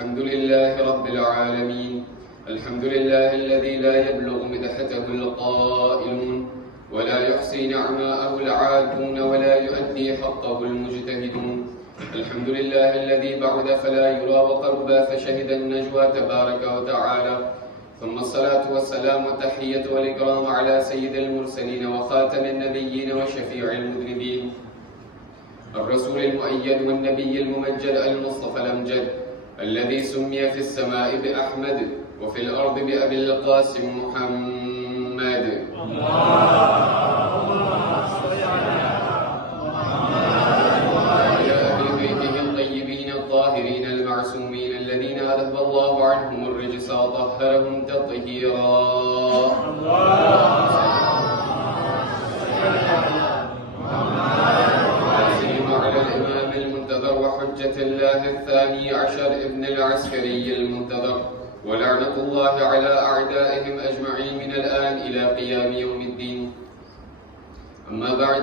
الحمد لله رب العالمين الحمد لله الذي لا يبلغ مدحته القائلون ولا يحصي نعماءه العادون ولا يؤدي حقه المجتهدون الحمد لله الذي بعد فلا يرى وقربا فشهد النجوى تبارك وتعالى ثم الصلاة والسلام والتحية والإكرام على سيد المرسلين وخاتم النبيين وشفيع المذنبين الرسول المؤيد والنبي الممجد المصطفى الأمجد الذي سمي في السماء بأحمد وفي الأرض بأبي القاسم محمد وعلى أهل بيته الطيبين الطاهرين المعصومين الذين أذهب الله عنهم الرجس وطهرهم تطهيرا وحجة الله الثاني عشر ابن العسكري المنتظر ولعنة الله على أعدائهم أجمعين من الآن إلى قيام يوم الدين أما بعد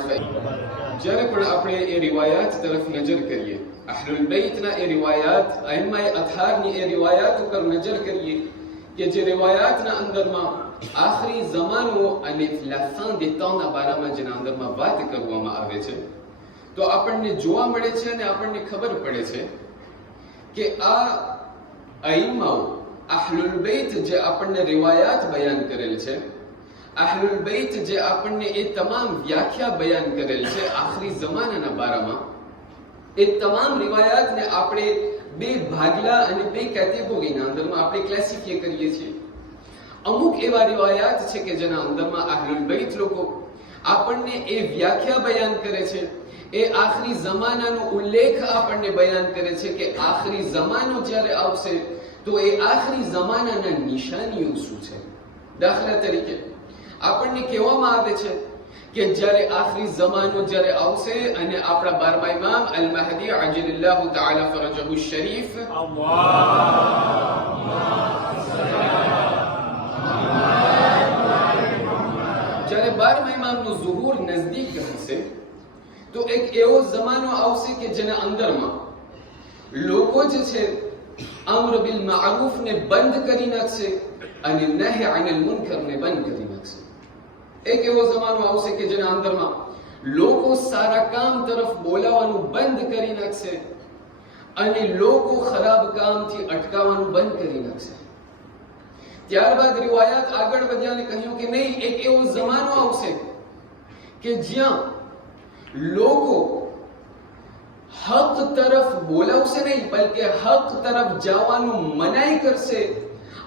جارے پر اپنے اے روایات طرف نظر کریے اہل البیت نا اے روایات ائمہ اطہار نی اے روایات پر نظر کریے کہ જે روایات نا اندر માં આખરી જમાનો અને la fin des temps ના બારામાં જેના અંદરમાં વાત કરવામાં આવે છે તો આપણને જોવા મળે છે અને આપણને ખબર પડે છે કે આ અઈમાઓ અહલુલ બેત જે આપણને રિવાયાત બયાન કરેલ છે અહલુલ બેત જે આપણને એ તમામ વ્યાખ્યા બયાન કરેલ છે આખરી જમાનાના બારામાં એ તમામ રિવાયાતને આપણે બે ભાગલા અને બે કેટેગરીના અંદરમાં આપણે ક્લાસિફાય કરીએ છીએ અમુક એવા રિવાયાત છે કે જેના અંદરમાં અહલુલ બેત લોકો આપણને એ વ્યાખ્યા બયાન કરે છે એ આખરી જમાનાનો ઉલ્લેખ આપણને બયાન કરે છે કે આખરી જમાનો જ્યારે આવશે તો એ આખરી જમાનાના નિશાનીઓ શું છે દાખલા તરીકે આપણને કહેવામાં આવે છે કે જ્યારે આખરી જમાનો જ્યારે આવશે અને આપણા 12મા ઇમામ અલ મહદી અજલલ્લાહુ તઆલા ફરજહુ શરીફ જ્યારે 12મા ઇમામનો ઝુહૂર નજદીક હશે તો એક એવો જમાનો આવશે કે જેના અંદરમાં લોકો જે છે અમ્ર બિલ મારૂફ ને બંધ કરી નાખશે અને નહી અનિલ મુનકર ને બંધ કરી નાખશે એક એવો જમાનો આવશે કે જેના અંદરમાં લોકો સારા કામ તરફ બોલાવવાનું બંધ કરી નાખશે અને લોકો ખરાબ કામથી અટકાવવાનું બંધ કરી નાખશે ત્યારબાદ રિવાયાત આગળ વધ્યાને કહ્યું કે નહીં એક એવો જમાનો આવશે કે જ્યાં લોકો હક તરફ બોલાવશે નહીં બલકે હક તરફ જવાનું મનાઈ કરશે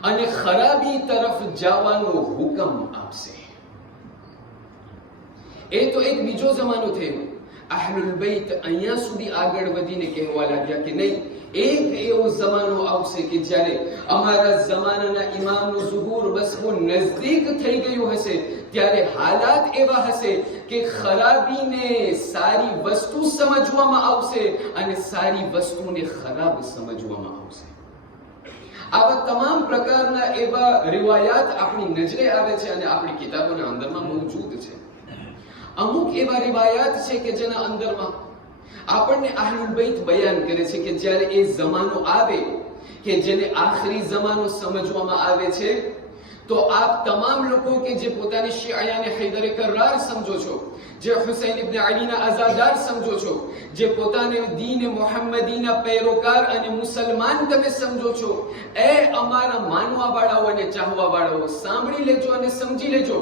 અને ખરાબી તરફ જવાનો હુકમ આપશે એ તો એક બીજો જમાનો થયો અહલુલ બેત અહીંયા સુધી આગળ વધીને કહેવા લાગ્યા કે નહીં એક એવો જમાનો આવશે કે જ્યારે અમારા જમાનાના ઇમામનો ઝુહૂર બસ બહુ નજદીક થઈ ગયું હશે ત્યારે હાલાત એવા હશે કે ખરાબીને સારી વસ્તુ સમજવામાં આવશે અને સારી વસ્તુને ખરાબ સમજવામાં આવશે આવા તમામ પ્રકારના એવા રિવાયાત આપણી નજરે આવે છે અને આપણી કિતાબોના અંદરમાં મૌજૂદ છે અમુક એવા રિવાયાત છે કે જેના અંદરમાં આપણને અહલુલ બેત બયાન કરે છે કે જ્યારે એ જમાનો આવે કે જેને આખરી જમાનો સમજવામાં આવે છે તો આપ તમામ લોકો કે જે પોતાની શિયાને હૈદરે કરાર સમજો છો જે હુસૈન ઇબ્ન અલીના આઝાદાર સમજો છો જે પોતાને દીન મુહમ્મદીના પૈરોકાર અને મુસલમાન તમે સમજો છો એ અમારા માનવા વાળાઓ અને ચાહવા વાળાઓ સાંભળી લેજો અને સમજી લેજો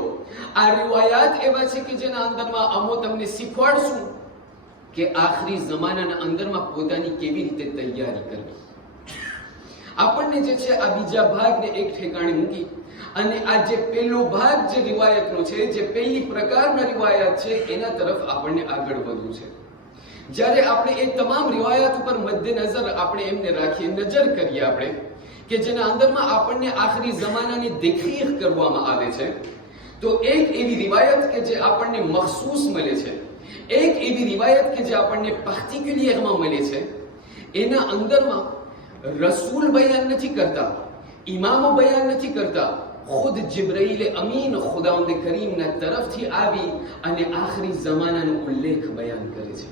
આ રિવાયાત એવા છે કે જેના અંદરમાં અમો તમને શીખવાડશું કે આખરી જમાનાના અંદરમાં પોતાની કેવી રીતે તૈયારી કરવી આપણને જે છે આ બીજા ભાગને એક ઠેકાણે મૂકી અને આ જે પહેલો ભાગ જે રિવાયતનો છે જે પહેલી પ્રકારના રિવાયત છે એના તરફ આપણને આગળ વધવું છે જ્યારે આપણે એ તમામ રિવાયત ઉપર મદ્દેનજર આપણે એમને રાખીએ નજર કરીએ આપણે કે જેના અંદરમાં આપણને આખરી જમાનાની દેખરેખ કરવામાં આવે છે તો એક એવી રિવાયત કે જે આપણને મખસૂસ મળે છે એક એવી રિવાયત કે જે આપણને પાર્ટિક્યુલરમાં મળે છે એના અંદરમાં રસૂલ બયાન નથી કરતા ઇમામો બયાન નથી કરતા ખુદ જિબ્રાઈલ અમીન ખુદાવંદ કરીમના તરફથી આવી અને આખરી જમાનાનો ઉલ્લેખ બયાન કરે છે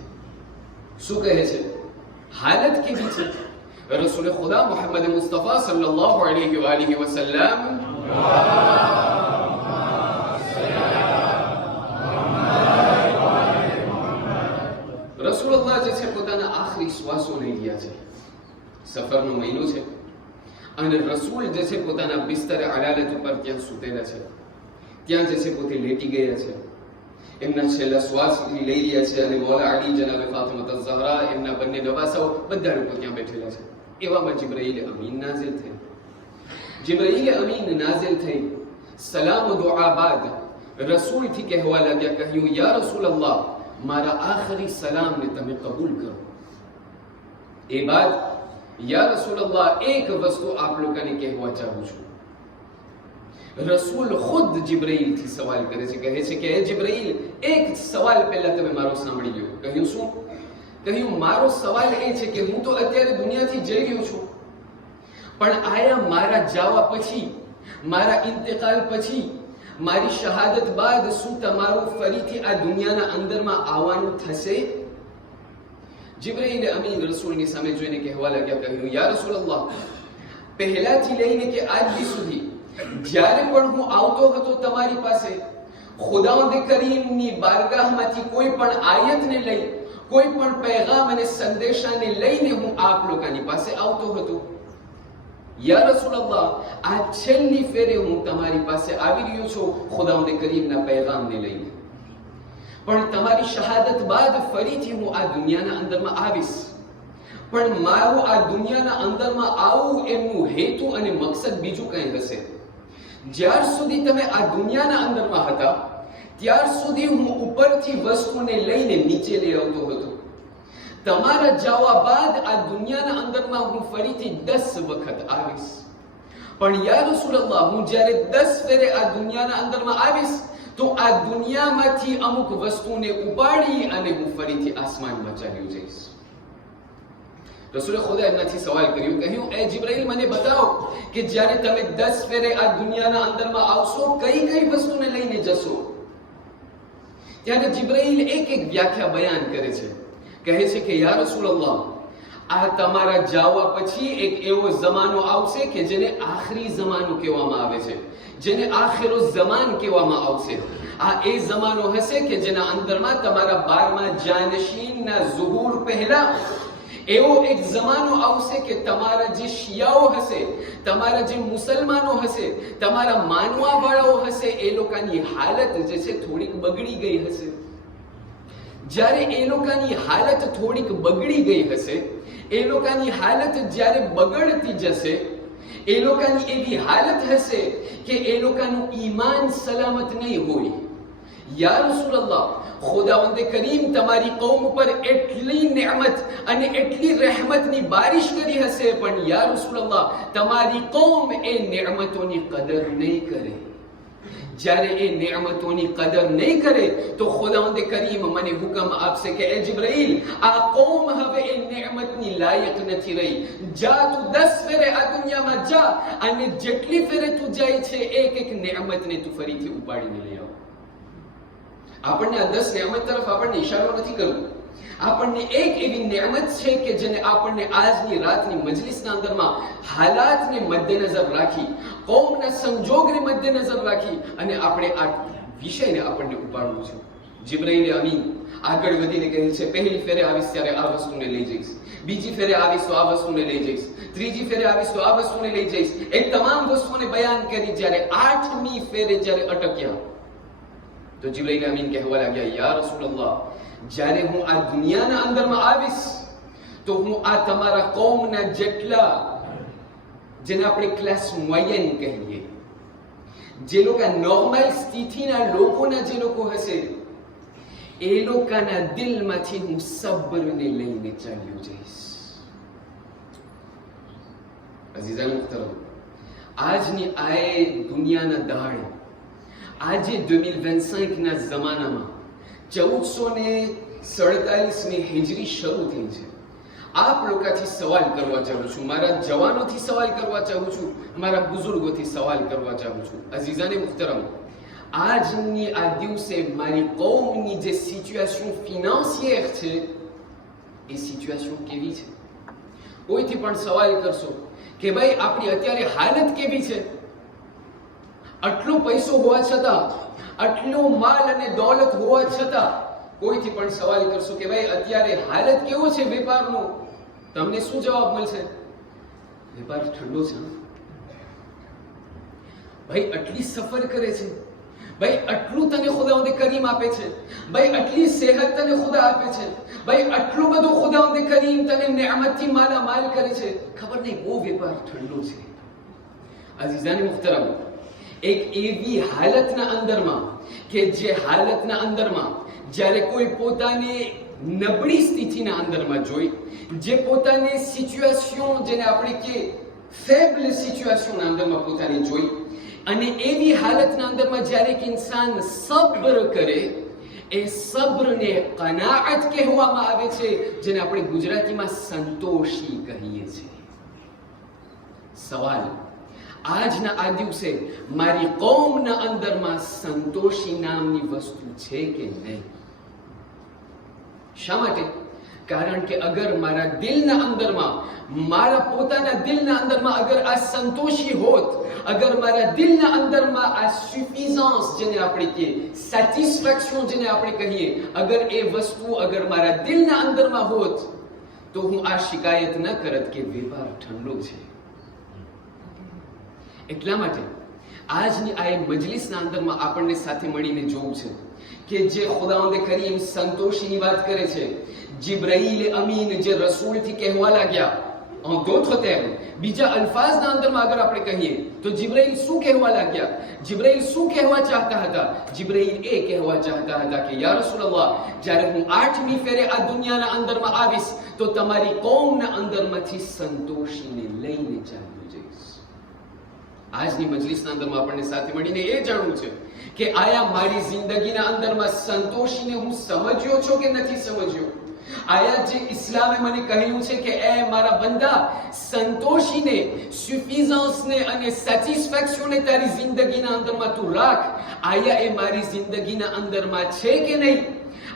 શું કહે છે હાલત કેવી છે रसूल खुदा मोहम्मद मुस्तफ़ा सल्लल्लाहु अलैहि वसल्लम રસૂલુલ્લાહ જે છે પોતાના આખરી શ્વાસો લઈ ગયા છે. સફરનો મહિનો છે અને રસૂલ જે છે પોતાના બિસ્તરે અડાલત ઉપર ત્યાં સૂતેલા છે. ત્યાં જે છે પોતે લેટી ગયા છે. એમના છેલ્લા શ્વાસ લઈ રહ્યા છે અને મૌલા અલી જનાબે ફાતિમા ઝહરા એમના બંને નવાસાઓ બધા લોકો ત્યાં બેઠેલા છે. એવામાં જિબ્રાઈલ અમીન નાઝિલ થઈ. જિબ્રાઈલ અમીન નાઝિલ થઈ સલામ દુઆ બાદ રસૂલથી કહેવા લાગ્યા, કહ્યું, યા રસૂલલ્લાહ, મારા આખરી સલામને તમે કબૂલ કરો. એ બાદ યા રસૂલલ્લાહ, એક વસ્તુ આપ લોકોને કહેવા ચાહું છું. રસૂલ ખુદ જિબ્રાઈલથી સવાલ કરે છે, કહે છે કે હે જિબ્રાઈલ, એક સવાલ પહેલા તમે મારો સાંભળી લો. કહ્યું શું? કહ્યું, મારો સવાલ એ છે કે હું તો અત્યારે દુનિયાથી જઈ રહ્યો છું, પણ આયા મારા જવા પછી, મારા ઇન્તકાલ પછી, મારી શહાદત બાદ શું તમારું ફરીથી આ દુનિયાના અંદરમાં આવવાનું થશે? જિબ્રાઈલ અમીન રસૂલની સામે જોઈને કહેવા લાગ્યા, કહ્યું, યા રસૂલલ્લાહ, પહેલાથી લઈને કે આજ દી સુધી જ્યારે પણ હું આવતો હતો તમારી પાસે, ખુદાવંદ કરીમની બારગાહમાંથી કોઈ પણ આયતને લઈ, કોઈ પણ પૈગામ અને સંદેશાને લઈને હું આપ લોકોની પાસે આવતો હતો. યા રસૂલલ્લાહ, આ છેલ્લી ફેરે હું તમારી પાસે આવી રહ્યો છું ખુદાવંદ કરીમના પૈગામને લઈને, પણ તમારી શહાદત બાદ ફરીથી હું આ દુનિયાના અંદરમાં આવીશ. પણ મારું આ દુનિયાના અંદરમાં આવવું એમનું હેતુ અને મકસદ બીજું કંઈ હશે. જ્યાર સુધી તમે આ દુનિયાના અંદરમાં હતા ત્યાર સુધી હું ઉપરથી વસ્તુને લઈને નીચે લઈ આવતો હતો. તમારા જવા બાદ આ દુનિયાના અંદરમાં હું ફરીથી 10 વખત આવીશ. પણ યા રસૂલલ્લાહ, હું જ્યારે 10 ફેરે આ દુનિયાના અંદરમાં આવીશ તો આ દુનિયામાંથી અમુક વસ્તુને ઉપાડી અને હું ફરીથી આસમાનમાં ચાલ્યો જઈશ. રસૂલે ખુદા એમનાથી સવાલ કર્યો, કહ્યું, એ જિબ્રાઈલ, મને બતાવો કે જ્યારે તમે 10 ફેરે આ દુનિયાના અંદરમાં આવશો કઈ કઈ વસ્તુને લઈને જશો? ત્યારે જિબ્રાઈલ એક એક વ્યાખ્યા બયાન કરે છે. કહે છે કે યા રસૂલલ્લાહ, આ તમારા જવા પછી એક એવો જમાનો આવશે કે જેને આખરી જમાનો કહેવામાં આવે છે, જેને આખિરો ઝમાન કહેવામાં આવશે. આ એ જમાનો હશે કે જેના અંદરમાં તમારા 12મા જાનશીનના ઝુહૂર પહેલા એવો એક જમાનો આવશે કે તમારા જે શિયાઓ હશે, તમારા જે મુસલમાનો હશે, તમારા માનવા વાળાઓ હશે, એ લોકોની હાલત જે છે થોડીક બગડી ગઈ હશે. જ્યારે એ લોકોની હાલત થોડીક બગડી ગઈ હશે, એ લોકોની હાલત જ્યારે બગડતી જશે, એ લોકોની એવી હાલત હશે કે એ લોકોનું ઈમાન સલામત નહીં હોય. યા રસૂલલ્લાહ, ખુદાવંદ કરીમ તમારી કૌમ ઉપર એટલી નેમત અને એટલી રહેમતની બારિશ કરી હશે, પણ યા રસૂલલ્લાહ, તમારી કૌમ એ નેમતોની કદર નહીં કરે. જ્યારે એ નેમતોની કદર નહીં કરે તો ખુદાવંદ કરીમ મને હુકમ આપશે કે એ જિબ્રાઈલ, આ કૌમ હવે એ નેમતની લાયક નથી રહી. જા, તું 10 ફેરે આ દુનિયામાં જા અને જેટલી ફેરે તું જાય છે એક એક નેમતને તું ફરીથી ઉપાડીને લઈ આવ. આપણને આ 10 નેમત તરફ આપણને ઈશારો નથી કરવો. આપણને એક એવી નેમત છે કે જેને આપણને આજની રાતની મજલિસના અંદરમાં હાલાતને મદ્દેનજર રાખી, કૌમના સંજોગને મદ્દેનજર રાખી અને આપણે આ વિષયને આપણને ઉપાડવું છે. જિબ્રાઈલ અમીન આગળ વધીને કહે છે, પહેલી ફેરે આવીશ ત્યારે આ વસ્તુને લઈ જઈશ, બીજી ફેરે આવીશ તો આ વસ્તુને લઈ જઈશ, ત્રીજી ફેરે આવીશ તો આ વસ્તુને લઈ જઈશ. એ તમામ વસ્તુઓને બયાન કરી જ્યારે 8મી ફેરે જ્યારે અટક્યા તો જિબ્રાઈલ અમીન કહેવા લાગ્યા, યા રસૂલલ્લાહ, જ્યારે હું આ દુનિયાના અંદરમાં આવીશ તો હું આ તમારા કૌમના જેટલા, જેને આપણે ક્લાસ મોયન કહીએ, જે લોકો નોર્મલ સ્થિતિના લોકોના જે લોકો હશે, એ લોકોના દિલમાંથી હું સબ્રને લઈને ચાલ્યો જઈશ. અઝીઝાન મુહતરમ, આજની આ દુનિયાના દહાડે, આજે 2025 ના જમાનામાં 1447ની હિજરી શરૂ થઈ છે. આપ લોકોથી સવાલ કરવા ચાહું છું, મારા જવાનોથી સવાલ કરવા ચાહું છું, મારા બુઝુર્ગોથી સવાલ કરવા ચાહું છું. અઝીઝાને મુહતરમ, આજની આ દિવસે મારી કૌમની જે સિચ્યુએશન ફિનાન્સિયર છે, એ સિચ્યુએશન કેવી છે? કોઈથી પણ સવાલ કરશો કે ભાઈ આપણી અત્યારે હાલત કેવી છે, આટલો પૈસો હોવા છતાં, આટલો માલ અને દોલત હોવા છતાં કોઈથી પણ સવાલ કરશો કે ભાઈ અત્યારે હાલત કેવો છે વેપારનો, તમને શું જવાબ મળશે? વેપાર ઠંડો છે. ભાઈ આટલી સફર કરે છે, ભાઈ આટલું તને ખુદાવંદે કરીમ આપે છે, ભાઈ આટલી સેહત તને ખુદા આપે છે, ભાઈ આટલું બધું ખુદાવંદે કરીમ તને નિયામતથી માલામાલ કરે છે, ખબર નહીં બહુ વેપાર ઠંડો છે. અઝીઝાને મુહતરમ, એક એવી હાલતના અંદરમાં કે જે હાલતના અંદરમાં જ્યારે કોઈ પોતાની નબળી સ્થિતિના અંદરમાં જોઈ, જે પોતાની સિચ્યુએશન જેને આપણે કે ફેબલ સિચ્યુએશનના અંદરમાં પોતાની જોઈ, અને એવી હાલતના અંદરમાં જ્યારે એક ઇન્સાન સબ્ર કરે, એ સબ્રને કનાઅત કહેવામાં આવે છે, જેને આપણે ગુજરાતીમાં સંતોષી કહીએ છીએ. સવાલ, આજના આ દિવસે મારી કૌમના અંદરમાં સંતોષી નામની વસ્તુ છે કે નહીં? શા માટે? કારણ કે અગર મારા દિલના અંદરમાં, મારા પોતાના દિલના અંદરમાં અગર આ સંતોષી હોત, અગર મારા દિલના અંદરમાં આ સફિશન્સ જેને આપણે કહીએ, સેટિસ્ફેક્શન જેને આપણે કહીએ, અગર એ વસ્તુ અગર મારા દિલના અંદરમાં હોત, તો હું આ શિકાયત ન કરત કે વેપાર ઠંડો છે. એટલા માટે આજની આ મજલિસના અંદરમાં આપણને સાથે મળીને જોવું છે કે જે ખુદાવંદે કરીમ સંતોષીની વાત કરે છે, જિબ્રાઈલ અમીન જે રસૂલથી કહેવા લાગ્યા, d'autres termes, બીજા અલ્ફાઝના અંદરમાં અગર આપણે કહીએ તો જિબ્રાઈલ શું કહેવા લાગ્યા? જિબ્રાઈલ શું કહેવા ચાહતા હતા? જિબ્રાઈલ એ કહેવા ચાહતા હતા કે યા રસૂલલ્લાહ, જ્યારે હું 8મી ફેરે આ દુનિયાના અંદરમાં આવીશ તો તમારી કૌમના અંદરમાંથી સંતોષીને લઈને ચાલ્યો જઈશ. આજની મજલિસના અંદરમાં આપણને સાથે મળીને એ જાણવું છે કે આયા મારી જિંદગીના અંદરમાં સંતોષીને હું સમજ્યો છો કે નથી સમજ્યો? આયા જે ઇસ્લામે મને કહ્યું છે કે એ મારા બંદા, સંતોષીને, સફિશન્સને અને સેટિસ્ફેક્શનને તારી જિંદગીના અંદરમાં તું રાખ, આયા એ મારી જિંદગીના અંદરમાં છે કે નહીં?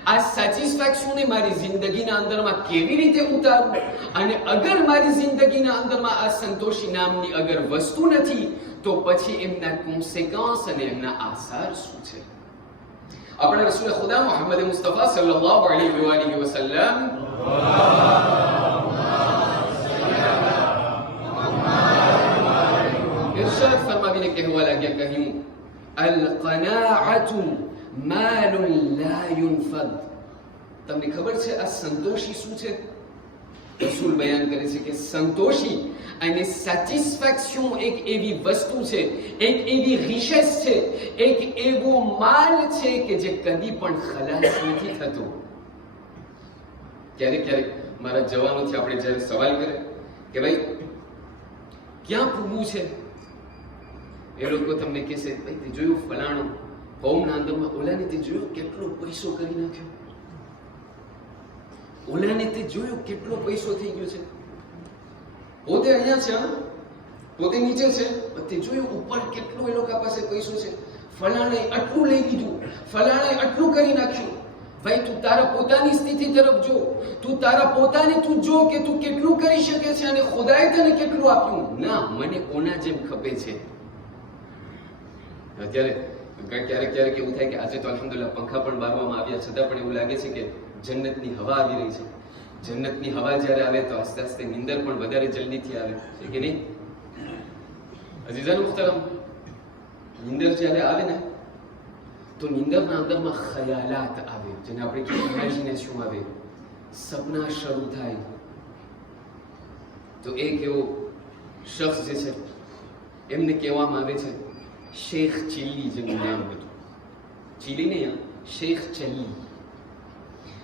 આ સેટિસ્ફેક્શનને મારી જિંદગીના અંદરમાં કેવી રીતે ઉતારવું? અને અગર મારી જિંદગીના અંદરમાં આ સંતોષી નામની અગર વસ્તુ નથી, તો પછી એમના કોન્સિક્વન્સ અને એમના આસાર શું છે? अपने रसूल खुदा मोहम्मद मुस्तफ़ा सल्लल्लाहु अलैहि वसल्लम इरशाद फरमाવીને કહેવા લાગ્યા, કહ્યું અલ કનાઅતુ માલુન લા યુનફદ. તમને ખબર છે આ સંતોષી શું છે? રસૂલ બયાન કરે છે કે સંતોષી અને સેટિસ્ફેક્શન એક એવી વસ્તુ છે, એક એવી રિશેસ છે, એક એવો માલ છે કે જે કદી પણ ખલાસ નથી થતો. ક્યારેક ક્યારેક મારા જવાનોથી આપણે જ્યારે સવાલ કરે કે ભાઈ ક્યાં પૂગવું છે, એ લોકો તમને કહેશે ભાઈ તે જોયું ફલાણું કૌમના અંદરમાં, ઓલાને તે જોયું કેટલો પૈસો કરી નાખ્યો, ઓલાને તે જોયું કેટલો પૈસો થઈ ગયો છે, પોતે અહીંયા છે, પોતે નીચે છે, તે જોયું ઉપર કેટલો એ લોકો પાસે પૈસો છે, ફલાણે આટલું લઈ લીધું, ફલાણે આટલું કરી નાખ્યું. ભાઈ તું તારા પોતાની સ્થિતિ તરફ જો, તું તારા પોતાને તું જો કે તું કેટલું કરી શકે છે અને ખુદાએ તને કેટલું આપ્યું. ના, મને કોના જેમ ખપે છે. અત્યારે ક્યારેક ક્યારેક એવું થાય કે આજે તો અલ્હમ્દુલિલ્લાહ પંખા પણ બારવામાં આવ્યા છતાં પણ એવું લાગે છે કે જન્નતની હવા આવી રહી છે. જન્નતની હવા જ્યારે આવે તો આસ્તે આસ્તે નીંદર પણ વધારે જલ્દીથી આવે છે કે નહીં? અઝીઝાન મુહતરમ, નીંદર જ્યારે આવે ને તો નીંદરના અંદરમાં ખયાલાત આવે, જેને આપણે કહીએ ઇમેજિનેશન આવે, સપના શરૂ થાય. તો એક એવો શખ્સ જે છે એમને કહેવામાં આવે છે શેખ ચિલ્લી, જેનું નામ હતું. ચિલ્લી નહીં, શેખ ચિલ્લી.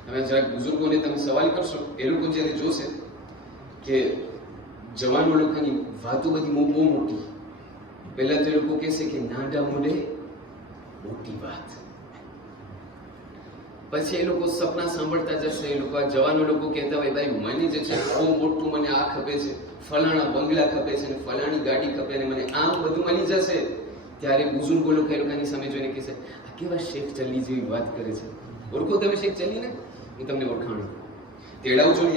હવે જરાક બુઝુર્ગોને તમે સવાલ કરશો, એ લોકો જ્યારે જોશે કે જવાનો લોકોની વાતો બધી બહુ મોટી, પહેલા તો એ લોકો કહેશે કે નાડા મોઢે મોટી વાત, પછી એ લોકો સપના સાંભળતા જશે. એ લોકો આ જવાનો લોકો કહેતા હોય ભાઈ મને જે છે બહુ મોટું, મને આ ખપે છે, ફલાણા બંગલા ખપે છે, ને ફલાણી ગાડી ખપે, ને મને આમ બધું મળી જશે. ત્યારે બુઝુર્ગો લોકો એ લોકોની સામે જોઈને કહેશે આ કેવા શેખ ચલ્લી જેવી વાત કરે છે. ઓળખો તમે શેખ ચલ્લીને? હું તમને ઓળખાણ તેડાવું છું.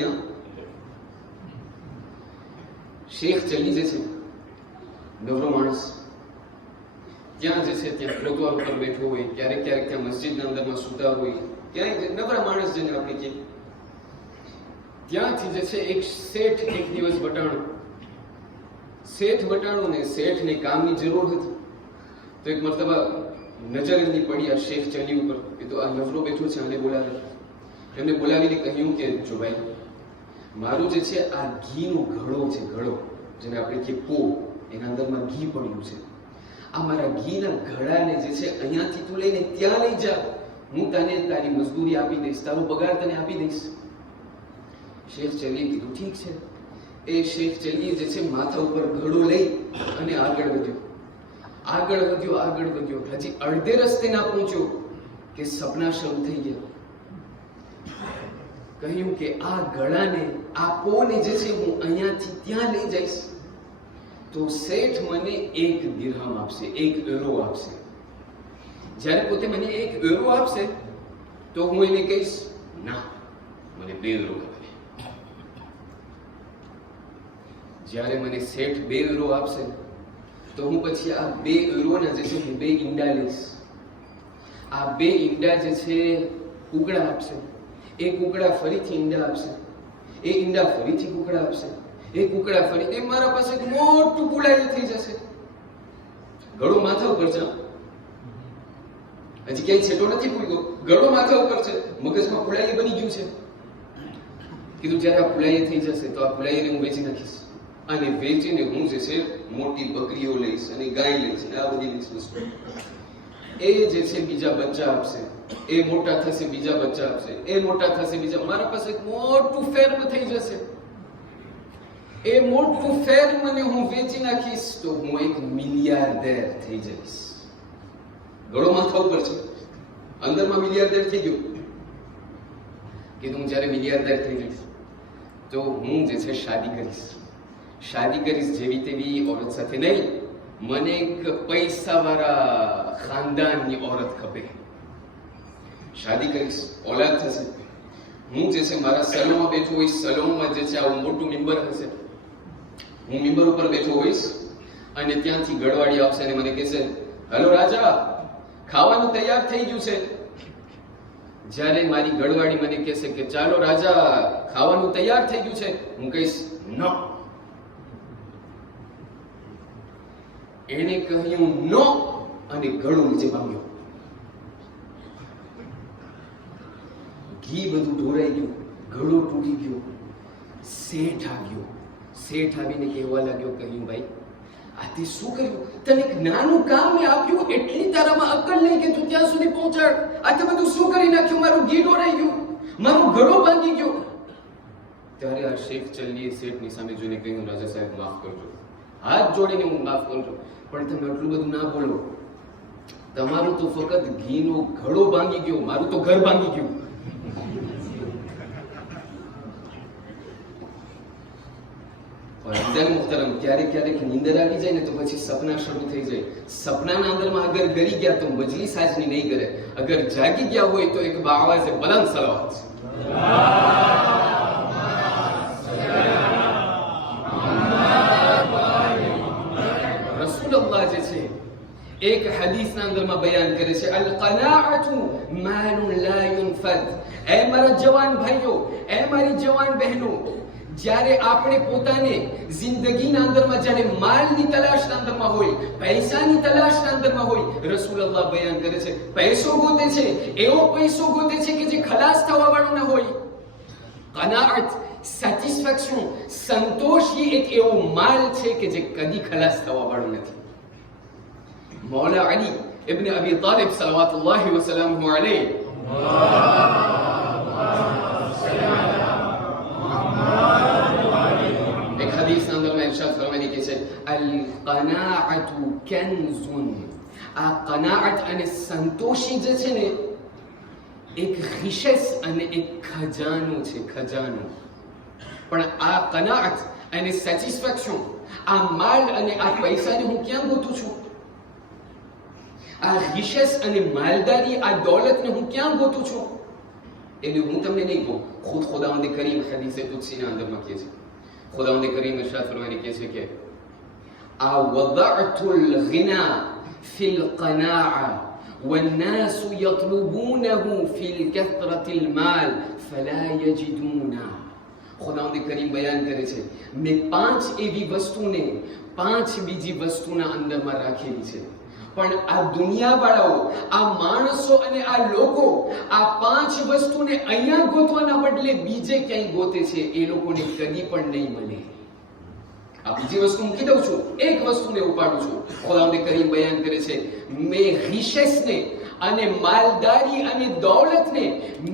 શેખ ચલી જે છે નવરો માણસ, ત્યાં જે છે ત્યાં ટ્રોટુઆર ઉપર બેઠો હોય, ક્યારેક ક્યારેક ત્યાં મસ્જિદના અંદરમાં સૂતા હોય, ક્યાંય નવરા માણસ જેને આપણે કહીએ, ત્યાંથી જે છે એક શેઠ એક દિવસ વટાણો. શેઠ વટાણો ને શેઠને કામની જરૂર હતી, તો એક મરતબા નજર એમની પડી આ શેખ ચલી ઉપર કે તો આ નવરો બેઠો છે, આને બોલાવે. એમને બોલાવીને કહ્યું કે જો ભાઈ, મારું જે છે આ ઘીનો ઘડો છે, ઘડો જેને આપણે કહીએ પો, એના અંદરમાં ઘી પડ્યું છે. આ મારા ઘીના ઘડાને જે છે અહીંયાથી તું લઈને ત્યાં લઈ જા, હું તને તારી મજદૂરી આપી દઈશ, તારો પગાર તને આપી દઈશ. શેખ ચલીએ કીધું ઠીક છે. એ શેખ ચલીએ જે છે માથા ઉપર ઘડો લઈ અને આગળ વધ્યો. હજી અડધે રસ્તે ના પહોંચ્યો કે સપના શરૂ થઈ ગયા. કહ્યું કે આ ગળાને, આ પોને જે છે હું અહીંયાથી ત્યાં લઈ જઈશ તો શેઠ મને 1 દિરહમ આપશે, 1 યુરો આપશે. જ્યારે પોતે મને 1 યુરો આપશે તો હું એને કહીશ ના, મને 2 યુરો આપે. જ્યારે મને શેઠ 2 યુરો આપશે તો હું પછી આ 2 યુરોના જે છે હું 2 ઈંડા લઈશ. આ 2 ઈંડા જે છે કુકડા આપશે, એ કુકડા ફરીથી ઈંડા આપશે, એ ઈંડા ફરીથી કુકડા આપશે, એ કુકડા ફરી, એ મારા પાસે એક મોટું પુલાયું થઈ જશે. ગળો માથા ઉપર છે, હજી ક્યાંય છેટો નથી પૂર્યો, ગળો માથા ઉપર છે, મગજમાં પુલાય બની ગયું છે. કીધું જ્યારે આ પુલાય થઈ જશે તો આ પુલાયને હું વેચી નાખીશ, અને વેચીને હું જે છે મોટી બકરીઓ લઈશ અને ગાય લઈશ, આ બધી લઈશ વસ્તુ. એ જે છે બીજા બચ્ચા આપશે, એ મોટા થશે, બીજા બચ્ચા આપશે, એ મોટા થશે, બીજા. મારા પાસે એક મોટું ફેર્મ થઈ જશે. એ મોટું ફેર્મ મને હું વેચી નાખીશ તો હું એક મિલિયાર્ડર થઈ જઈશ. ગળો માથા ઉપર છે, અંદરમાં મિલિયાર્ડર થઈ ગયો. કીધું જ્યારે મિલિયાર્ડર થઈ જઈશ તો હું જે છે શાદી કરીશ જેવી તેવી औरत સાથે નહીં, મને એક પૈસાવાળા ખાનદાનની औरत ખપે. શાદી કરીશ, औलाद થશે. હું જે છે મારા સલોમાં બેઠો હોઈશ, સલોમાં જે છે આવું મોટું મિંબર હશે, હું મિંબર ઉપર બેઠો હોઈશ અને ત્યાંથી ગળવાડી આવશે અને મને કહેશે હેલો રાજા, ખાવાનું તૈયાર થઈ ગયું છે. જ્યારે મારી ગળવાડી મને કહેશે કે ચાલો રાજા, ખાવાનું તૈયાર થઈ ગયું છે, હું કહીશ નો. એને કહ્યું નો અને ગળું નીચે પામ્યો. ઘી બધું ઢોરાઈ ગયું, ગળો તૂટી ગયો. શેઠ આવ્યો, શેઠ આવીને કહેવા લાગ્યો, કહ્યું ભાઈ આ તે શું કર્યું? તને એક નાનું કામ મેં આપ્યું, એટલી તારામાં અક્કલ નહીં કે તું ત્યાં સુધી પહોંચાડ. આ તે બધું શું કરી નાખ્યું? મારું ઘી ઢોરાઈ ગયું, મારો ગળો ભાંગી ગયો. ત્યારે આ શેખ ચલીએ શેઠની સામે જોઈને કહ્યું રાજા સાહેબ માફ કરજો, હાથ જોડીને હું માફ કરું છું, પણ તમે આટલું બધું ના બોલો. તમારું તો ફક્ત ઘીનો ઘડો ભાંગી ગયો, મારું તો ઘર ભાંગી ગયું. મુહતરમ, ક્યારેક નીંદર આવી જાય ને તો પછી સપના શરૂ થઈ જાય. સપનાના અંદરમાં અગર ગરી ગયા તો મજલિસ આજની નહીં કરે, અગર જાગી ગયા હોય તો એક બાવાઝે બલંદ સલાવત. રસૂલુલ્લાહ જે છે એક હદીસના અંદરમાં બયાન કરે છે અલ કનાઅતુ માલુન લા યુનફદ. એ મારા જવાન ભાઈઓ, એ મારી જવાન બહેનો, જ્યારે આપણે પોતાને જિંદગીના અંદરમાં જ્યારે માલની તલાશના અંદરમાં હોય, પૈસાની તલાશના અંદરમાં હોય, રસૂલુલ્લાહ બયાન કરે છે પૈસો ગોતે છે, એવો પૈસો ગોતે છે કે જે ખલાસ થવા વાળો ન હોય. કનાઅત, સેટિસ્ફેક્શન, સંતોષ એ એક એવો માલ છે કે જે કદી ખલાસ થવા વાળો નથી. મૌલા અલી ઇબ્ન અબી તાલિબ સલ્લલ્લાહુ વસલ્લમ અલૈહ એક હદીસના અંદરમાં ઇરશાદ ફરમાઈને કે છે અલ કનાઅતુ કંઝુન. આ કનાઅત અને સંતોષી જે છે ને એક ખિશસ અને એક ખજાનો છે, ખજાનો. પણ આ કનાઅત અને સેટિસ્ફેક્શન, આ માલ અને આ પૈસાને હું ક્યાં ગોતું છું? આ ખિશસ અને માલદારી, આ દોલતને હું ક્યાં ગોતું છું? એને હું તમને નહીં કહું, ખુદ ખુદાવંદ કરીમ હદીસે કુદસીના અંદરમાં કહે છે ખુદાવંદ કરીમ ઇરશાદ ફરમાઈને કહે છે કે આ વદઅતુલ ગિના ફિલ qana'a والناس يطلبونه في الكثرة المال فلا يجدونه. ખુદાવંદ કરીમ બયાન કરે છે મેં 5 એવી વસ્તુને 5 બીજી વસ્તુના અંદરમાં રાખેલી છે, પણ આ દુનિયાવાળાઓ, આ માણસો અને આ લોકો આ 5 વસ્તુને અહીંયા ગોતવાના બદલે બીજે ક્યાંય ગોતે છે. એ લોકોને કદી પણ નહીં મળે. આ બીજી વસ્તુ મૂકી દઉં છું, એક વસ્તુને ઉપાડું છું. ખુદાવંદ કરીમ બયાન કરે છે મેં રિશેસને અને માલદારી અને દોલતને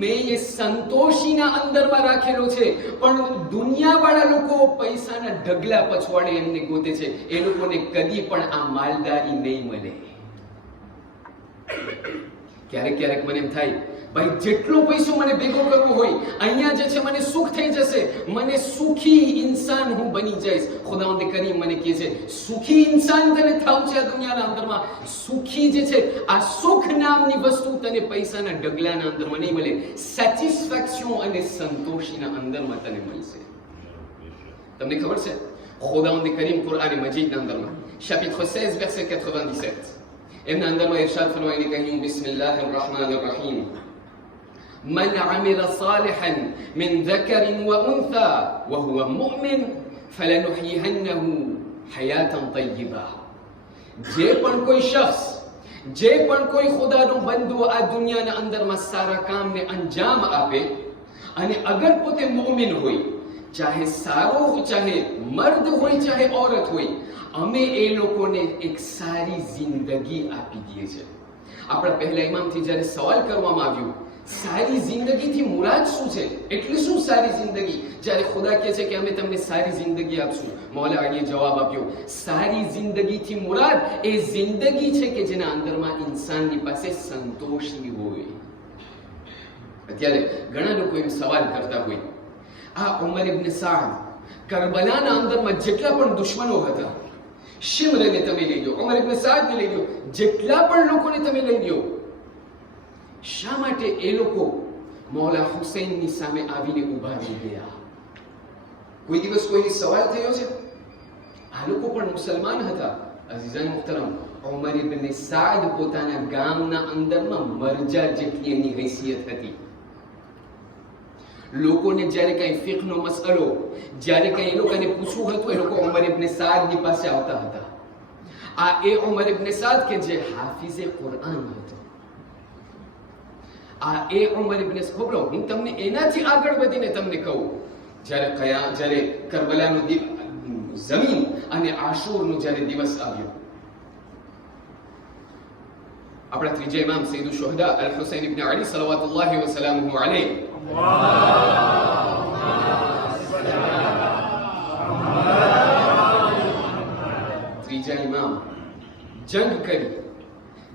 મેં એ સંતોષીના અંદરમાં રાખેલો છે, પણ દુનિયાવાળા લોકો પૈસાના ઢગલા પછવાડે એમને ગોતે છે. એ લોકોને કદી પણ આ માલદારી નહીં મળે. ક્યારેક ક્યારેક મને એમ થાય ભાઈ જેટલો પૈસો મને ભેગો કરવો હોય અહીંયા જે છે મને સુખ થઈ જશે, મને સુખી ઇન્સાન હું બની જઈશ. ખુદાવંદ કરીમ મને કહે છે સુખી ઇન્સાન તને થાવ છે આ દુનિયાના અંદરમાં. સુખી જે છે આ સુખ નામની વસ્તુ તને પૈસાના ઢગલાના અંદરમાં નહીં મળે, સેટિસ્ફેક્શન અને સંતોષીના અંદરમાં તને મળશે. તમને ખબર છે ખુદાવંદ કરીમ કુરઆન મજીદના અંદરમાં chapitre 16 verset 97 એમના અંદરમાં ઇરશાદ ફરમાઈને કહ્યું બિસ્મિલ્લાહિર રહમાનિર રહીમ من عمل صالحا من ذكر وأنثى وهو مؤمن فلنحيينه حياة طيبة. જે પણ કોઈ શખ્સ, જે પણ કોઈ ખુદાનો બંદો આ દુનિયાના અંદરમાં સારા કામને અંજામ આપે અને અગર પોતે મુમિન હોય, ચાહે સારો ચાહે મર્દ હોય ચાહે औरत હોય, અમે એ લોકોને એક સારી જિંદગી આપી દઈએ છીએ. આપણા પહેલા ઇમામથી જ્યારે સવાલ કરવામાં આવ્યો સારી જિંદગીથી મુરાદ શું છે, એટલે શું સારી જિંદગી? જ્યારે ખુદા કહે છે કે અમે તમને સારી જિંદગી આપશું, મૌલા અલીએ જવાબ આપ્યો સારી જિંદગીથી મુરાદ એ જિંદગી છે કે જેના અંદરમાં ઇન્સાનની પાસે સંતોષી હોય. અત્યારે ઘણા લોકો એમ સવાલ કરતા હોય આ ઉમર ઇબ્ન સાદ કરબલાના અંદરમાં જેટલા પણ દુશ્મનો હતા, શિમરને તમે લઈ લો, ઉમર ઇબ્ન સાદને લઈ લો, જેટલા પણ લોકોને તમે લઈ લો, શા માટે એ લોકો મૌલા હુસૈનની સામે આવીને ઊભા રહી ગયા? કોઈ દિવસ કોઈની સવાલ થયો છે? આ લોકો પણ મુસલમાન હતા. અઝીઝાન મુહતરમ, ઉમર ઇબ્ન સાદ પોતાના ગામના અંદરમાં મરજા જેટલી એની હૈસિયત હતી. લોકોને જ્યારે કઈ ફિકનો મસલો, જ્યારે કઈ એ લોકોને પૂછવું હતું, એ લોકો ઉમર ઇબ્ન સાદની પાસે આવતા હતા. આ એ ઉમર ઇબ્ન સાદ કે જે હાફિઝે કુરઆન હતો. આ એ ઉમર ઇબ્ન સાદ, હું તમને એનાથી આગળ વધીને તમને કહું, જ્યારે કરબલાનો જમીન અને આશુરનો જ્યારે દિવસ આવ્યો, આપણા ત્રીજા ઇમામ સૈયદુ શુહદા અલ હુસૈન ઇબ્ન અલી સલવાતુલ્લાહી વ સલામુહુ અલૈહ ત્રીજા ઇમામ જંગ કરી,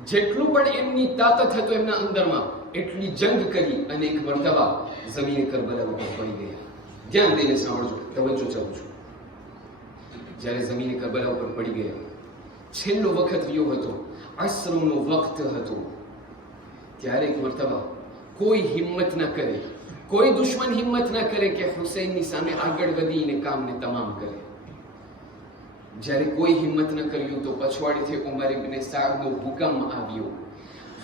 જેટલું પણ એમની તાકાત હતો એમના અંદરમાં એટલી જંગ કરી અને એક મર્તબા જમીન કરબલા ઉપર પડી ગયા. ધ્યાન દઈને સાંભળજો, તવજ્જો ચાહું છું. જ્યારે જમીન કરબલા ઉપર પડી ગયા, છેલ્લો વખત રહ્યો હતો, અસરનો વખત હતો, ત્યારે એક મર્તબા કોઈ હિંમત ન કરે, કોઈ દુશ્મન હિંમત ન કરે કે હુસૈનની સામે આગળ વધીને કામને તમામ કરે. જ્યારે કોઈ હિંમત ન કર્યું તો પછવાડીથી ઉમર ઇબ્ન સાદનો હુકમ આવ્યો,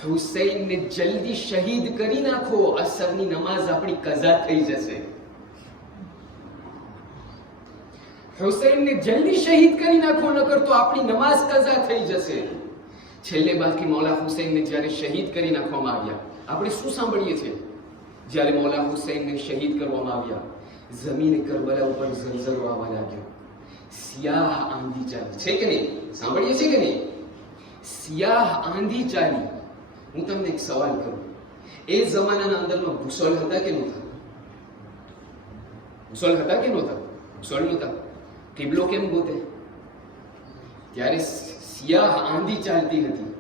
હુસૈનને જલ્દી શહીદ કરી નાખો, અસરની નમાઝ આપણી કઝા થઈ જશે. હુસૈનને જલ્દી શહીદ કરી નાખો, નકર તો આપણી નમાઝ કઝા થઈ જશે. છેલ્લે બાકી મૌલા હુસૈનને જ્યારે શહીદ કરી નાખવામાં આવ્યા, આપણે શું સાંભળીએ છીએ? જ્યારે મૌલા હુસૈનને શહીદ કરવામાં આવ્યા, જમીન કરબલા ઉપર ઝલઝલો આવવા લાગ્યો, સિયાહ આંધી ચાલી. છે કે નહીં? સાંભળીએ છીએ કે નહીં? સિયાહ આંધી ચાલી. હું તમને એક સવાલ કરું, એ જમાનાના અંદરમાં ભૂસોલ હતા કે નહોતા? ભૂસોલ હતા કે નહોતા? ભૂસોલ નહોતા. કિબલો કેમ ગોતે? ત્યારે સિયાહ આંધી ચાલતી હતી,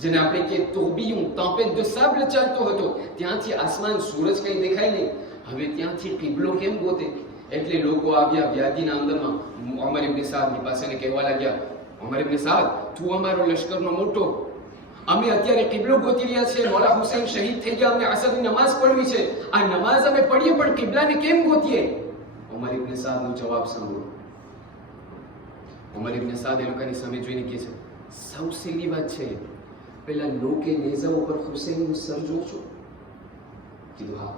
જેને આપણે કે તોબિયું તાપેદ દો સાબલ ચાલતો હતો. ત્યાંથી આસમાન, સૂરજ કઈ દેખાય નહીં. હવે ત્યાંથી કિબલો કેમ ગોતે? એટલે લોકો આવ્યા વ્યાધિના અંદરમાં ઉમર ઇબ્ન સાદની પાસે ને કહેવા લાગ્યા, ઉમર ઇબ્ન સાદ, તું અમારો લશ્કરનો મોટો, અમે અત્યારે કિબલો ગોતી રહ્યા છે, મૌલા હુસૈન શહીદ થઈ ગયા, અમને અસરની નમાઝ પઢવી છે, આ નમાઝ અમે પઢીએ પણ કિબલાને કેમ ગોતીએ? ઉમર ઇબ્ન ઇબ્ન સાદનો જવાબ સાંભળો. ઉમર ઇબ્ન સાદ એ લોકોની સામે જોઈને કહે છે, સૌ સીધી વાત છે, પેલા લોકે નેઝા ઉપર હુસૈનનું સર જો છો? કીધું હા.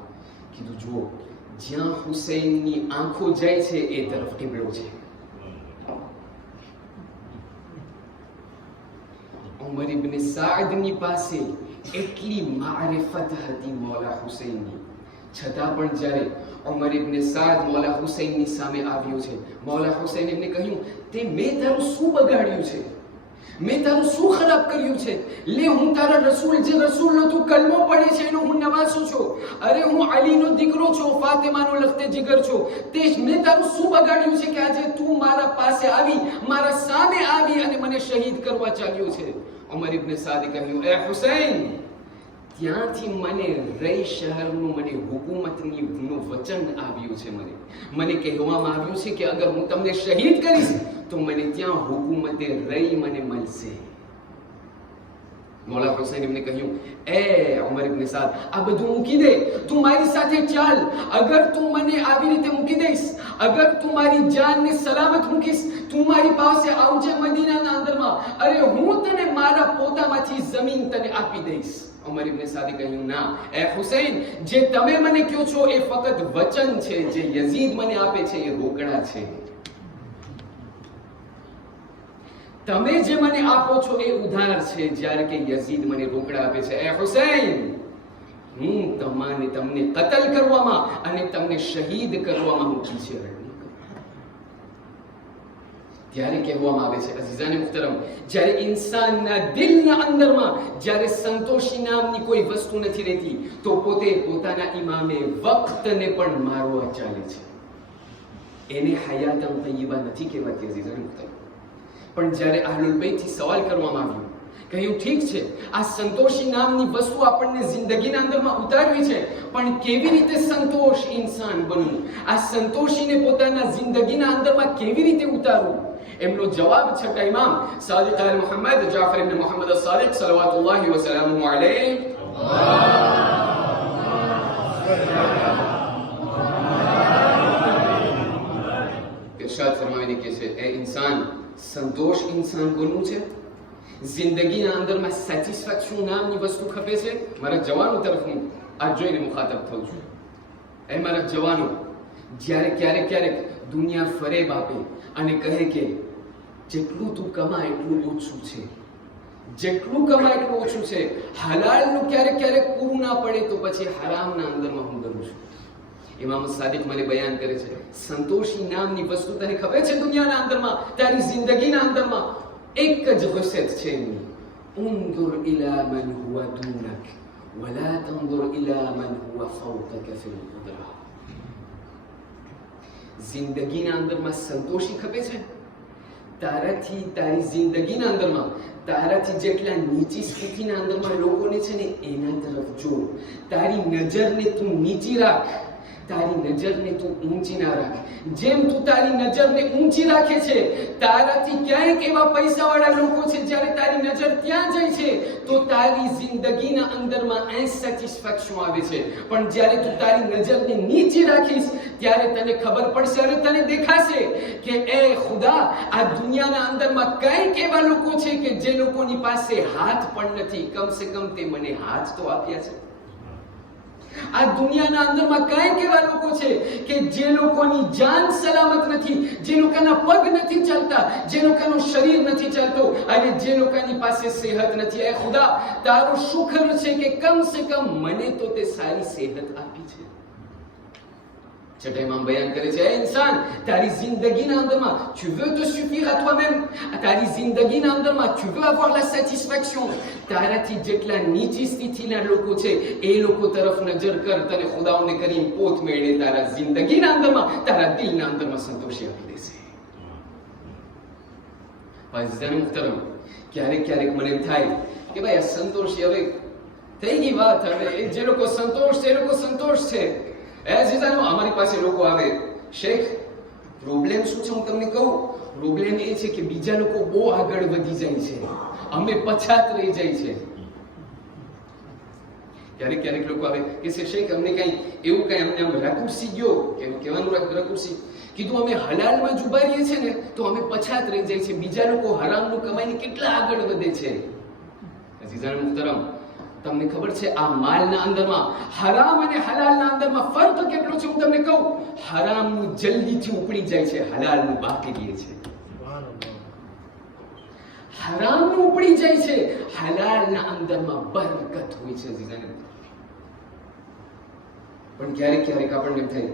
કીધું જુઓ, જ્યાં હુસૈનની આંખો જાય છે એ તરફ ટીબડો છે. ઉમર ઇબ્ન સાદની પાસે એટલી મારિફત હતી મૌલા હુસૈનની, છતાં પણ જ્યારે ઉમર ઇબ્ન સાદ મૌલા હુસૈનની સામે આવ્યો છે, મૌલા હુસૈન એમને કહ્યું, તે મેં તારું શું બગાડ્યું છે? મેં તારું શું ખરાબ કર્યું છે? લે, હું તારા રસૂલ, જે રસૂલનો તું કલમો પડે છે એનો હું નવાસો છું. અરે હું અલીનો દીકરો છું, ફાતિમાનો લખતે જીગર છું. તે મેં તારું શું બગાડ્યું છે કે આજે તું મારા પાસે આવી, મારા સામે આવી અને મને શહીદ કરવા ચાલ્યો છે? ઉમર ઇબ્ન સાદે કહ્યું, એ હુસૈન, ત્યાંથી મને રઈ શહેરનું મને હુકુમતનું વચન આવ્યું છે. મને કહેવામાં આવ્યું છે કે અગર હું તમને શહીદ કરીશ તો મને ત્યાં હુકુમતે રઈ મને મળશે. મૌલા હુસૈન એમને કહ્યું, એ ઉમર ઇબ્ન સાદ, આ બધું મૂકી દે, તું મારી સાથે ચાલ. અગર તું મને આવી રીતે મૂકી દઈશ, અગર તું મારી જાનને સલામત મૂકીશ, તું મારી પાસે આવજે મદીનાના અંદરમાં, અરે હું તને મારા પોતામાંથી જમીન તને આપી દઈશ. ઉમર ઇબ્ન સાદે કહ્યું, ના એ હુસૈન, જે તમે મને કહો છો એ ફક્ત વચન છે, જે યઝીદ મને આપે છે એ રોકડા છે. તમે જે મને આપો છો એ ઉધાર છે, જ્યારે કે યઝીદ મને રોકડા આપે છે. એ હુસૈન, હું તમને કતલ કરવામાં અને તમને શહીદ કરવામાં હું પીછે રહી. ત્યારે કહેવામાં આવે છે, અઝીઝાને મુહતરમ, જ્યારે ઇન્સાનના દિલના અંદરમાં જ્યારે સંતોષી નામની કોઈ વસ્તુ નથી રહેતી તો પોતે પોતાના ઇમામે વક્તને પણ મારવા ચાલે છે. એને હયાતન તય્યબા નથી કહેવાતી અઝીઝાને મુહતરમ. પણ જ્યારે અહલુલ બૈતથી સવાલ કરવામાં આવ્યો, કહ્યું ઠીક છે, આ સંતોષી નામની વસ્તુ આપણને જિંદગીના અંદરમાં ઉતારવી છે, પણ કેવી રીતે સંતોષ ઇન્સાન બનવું, આ સંતોષીને પોતાના જિંદગીના અંદરમાં કેવી રીતે ઉતારવું? એમનો જવાબ છઠ્ઠા ઇમામ સાદિક આલ મુહમ્મદ જાફર ઇબ્ન મુહમ્મદ as-સાદિક સલવાતુલ્લાહી વ સલામુહુ અલૈહ ઇરશાદ ફરમાવીને કહે છે, એ ઇન્સાન, સંતોષ ઇન્સાન બનવું છે, જિંદગીના અંદરમાં સેટિસ્ફેક્શન નામની વસ્તુ ખપે છે. મારા જવાનો તરફ હું આ જોઈને મુખાતબ થઉં છું. એ મારા જવાનો, જ્યારે ક્યારેક દુનિયા ફરેબ આપે અને કહે કે જેટલું તું કમા એટલું ઓછું છે, જેટલું કમા એટલું ઓછું છે, હલાલનું ક્યારેક પૂરું ના પડે તો પછી હરામના અંદરમાં હું કરું છું. ઇમામ સાદિક મને બયાન કરે છે, સંતોષી નામની વસ્તુ તને ખબર છે દુનિયાના અંદરમાં, તારી જિંદગીના અંદરમાં એક જ વસત છે એમની, ઉન્દુર ઇલા મન હુવા દૂનક વલા તંદુર ઇલા મન હુવા ફૌકક ફિલ કુદરા. જિંદગીના અંદરમાં સંતોષી ખપે છે, તારાથી તારી જિંદગીના અંદરમાં તારાથી જેટલા નીચી સ્થિતિના અંદરમાં લોકોને છે ને એના તરફ જો. તારી નજરને તું નીચી રાખ, તારી નજરને તું ઊંચી ના રાખ. જેમ તું તારી નજરને ઊંચી રાખે છે, તારાથી ક્યાંક એવા પૈસાવાળા લોકો છે, જ્યારે તારી નજર ત્યાં જાય છે તો તારી જિંદગીના અંદરમાં સેટિસ્ફેક્શન આવે છે. પણ જ્યારે તું તારી નજરને નીચી રાખીશ ત્યારે તને ખબર પડશે અને તને દેખાશે કે એ ખુદા, આ દુનિયાના અંદરમાં કંઈક એવા લોકો છે કે જે લોકોની પાસે હાથ પણ નથી, કમ સે કમ તે મને હાથ તો આપ્યા છે. આ દુનિયાના અંદરમાં કંઈક એવા લોકો છે કે જે લોકોની જાન સલામત નથી, જે લોકોના પગ નથી ચાલતા, જે લોકોનું શરીર નથી ચાલતો અને જે લોકોની પાસે સેહત નથી. એ ખુદા, તારો શુક્ર છે કે કમ સે કમ મને તો તે સારી સેહત આપી છે. છઠ્ઠા ઇમામ બયાન કરે છે, એ ઇન્સાન, તારી જિંદગીના અંદરમાં tu veux te suffire à toi-même, તારી જિંદગીના અંદરમાં tu veux avoir la satisfaction, તારાથી જેટલા નીચી સ્થિતિના લોકો છે એ લોકો તરફ નજર કર, તને ખુદાઓને કરીમ પોત મેળે તારા જિંદગીના અંદરમાં, તારા દિલના અંદરમાં સંતોષી આપી દેશે. અઝીઝાન મુહતરમ, ક્યારેક મને એમ થાય કે ભાઈ આ સંતોષી હવે થઈ ગઈ વાત, હવે જે લોકો સંતોષ છે એ લોકો સંતોષ છે. અમારી પાસે લોકો આવે, શેખ પ્રોબ્લેમ શું છે હું તમને કહું, પ્રોબ્લેમ એ છે કે બીજા લોકો બહુ આગળ વધી જાય છે, અમે પછાત રહી જાય છે. ક્યારેક લોકો આવે કે શેખ અમને કઈ એવું કઈ અમને રકુરસી ગયો, કે કહેવાનું રકુરસી કીધું અમે હલાલમાં જ ઉભા રહીએ છીએ ને તો અમે પછાત રહી જાય છે, બીજા લોકો હરામનું કમાઈને કેટલા આગળ વધે છે. અઝીઝાન મુહતરમ, તમને ખબર છે આ માલના અંદરમાં હરામ અને હલાલના અંદરમાં ફરક કેટલો છે? હું તમને કહું, હરામનું જલ્દીથી ઉપડી જાય છે, હલાલનું બાકી રહે છે. હરામનું ઉપડી જાય છે, હલાલના અંદરમાં બરકત હોય છે. અઝીઝાન, પણ ક્યારેક ક્યારેક આપણને એમ થાય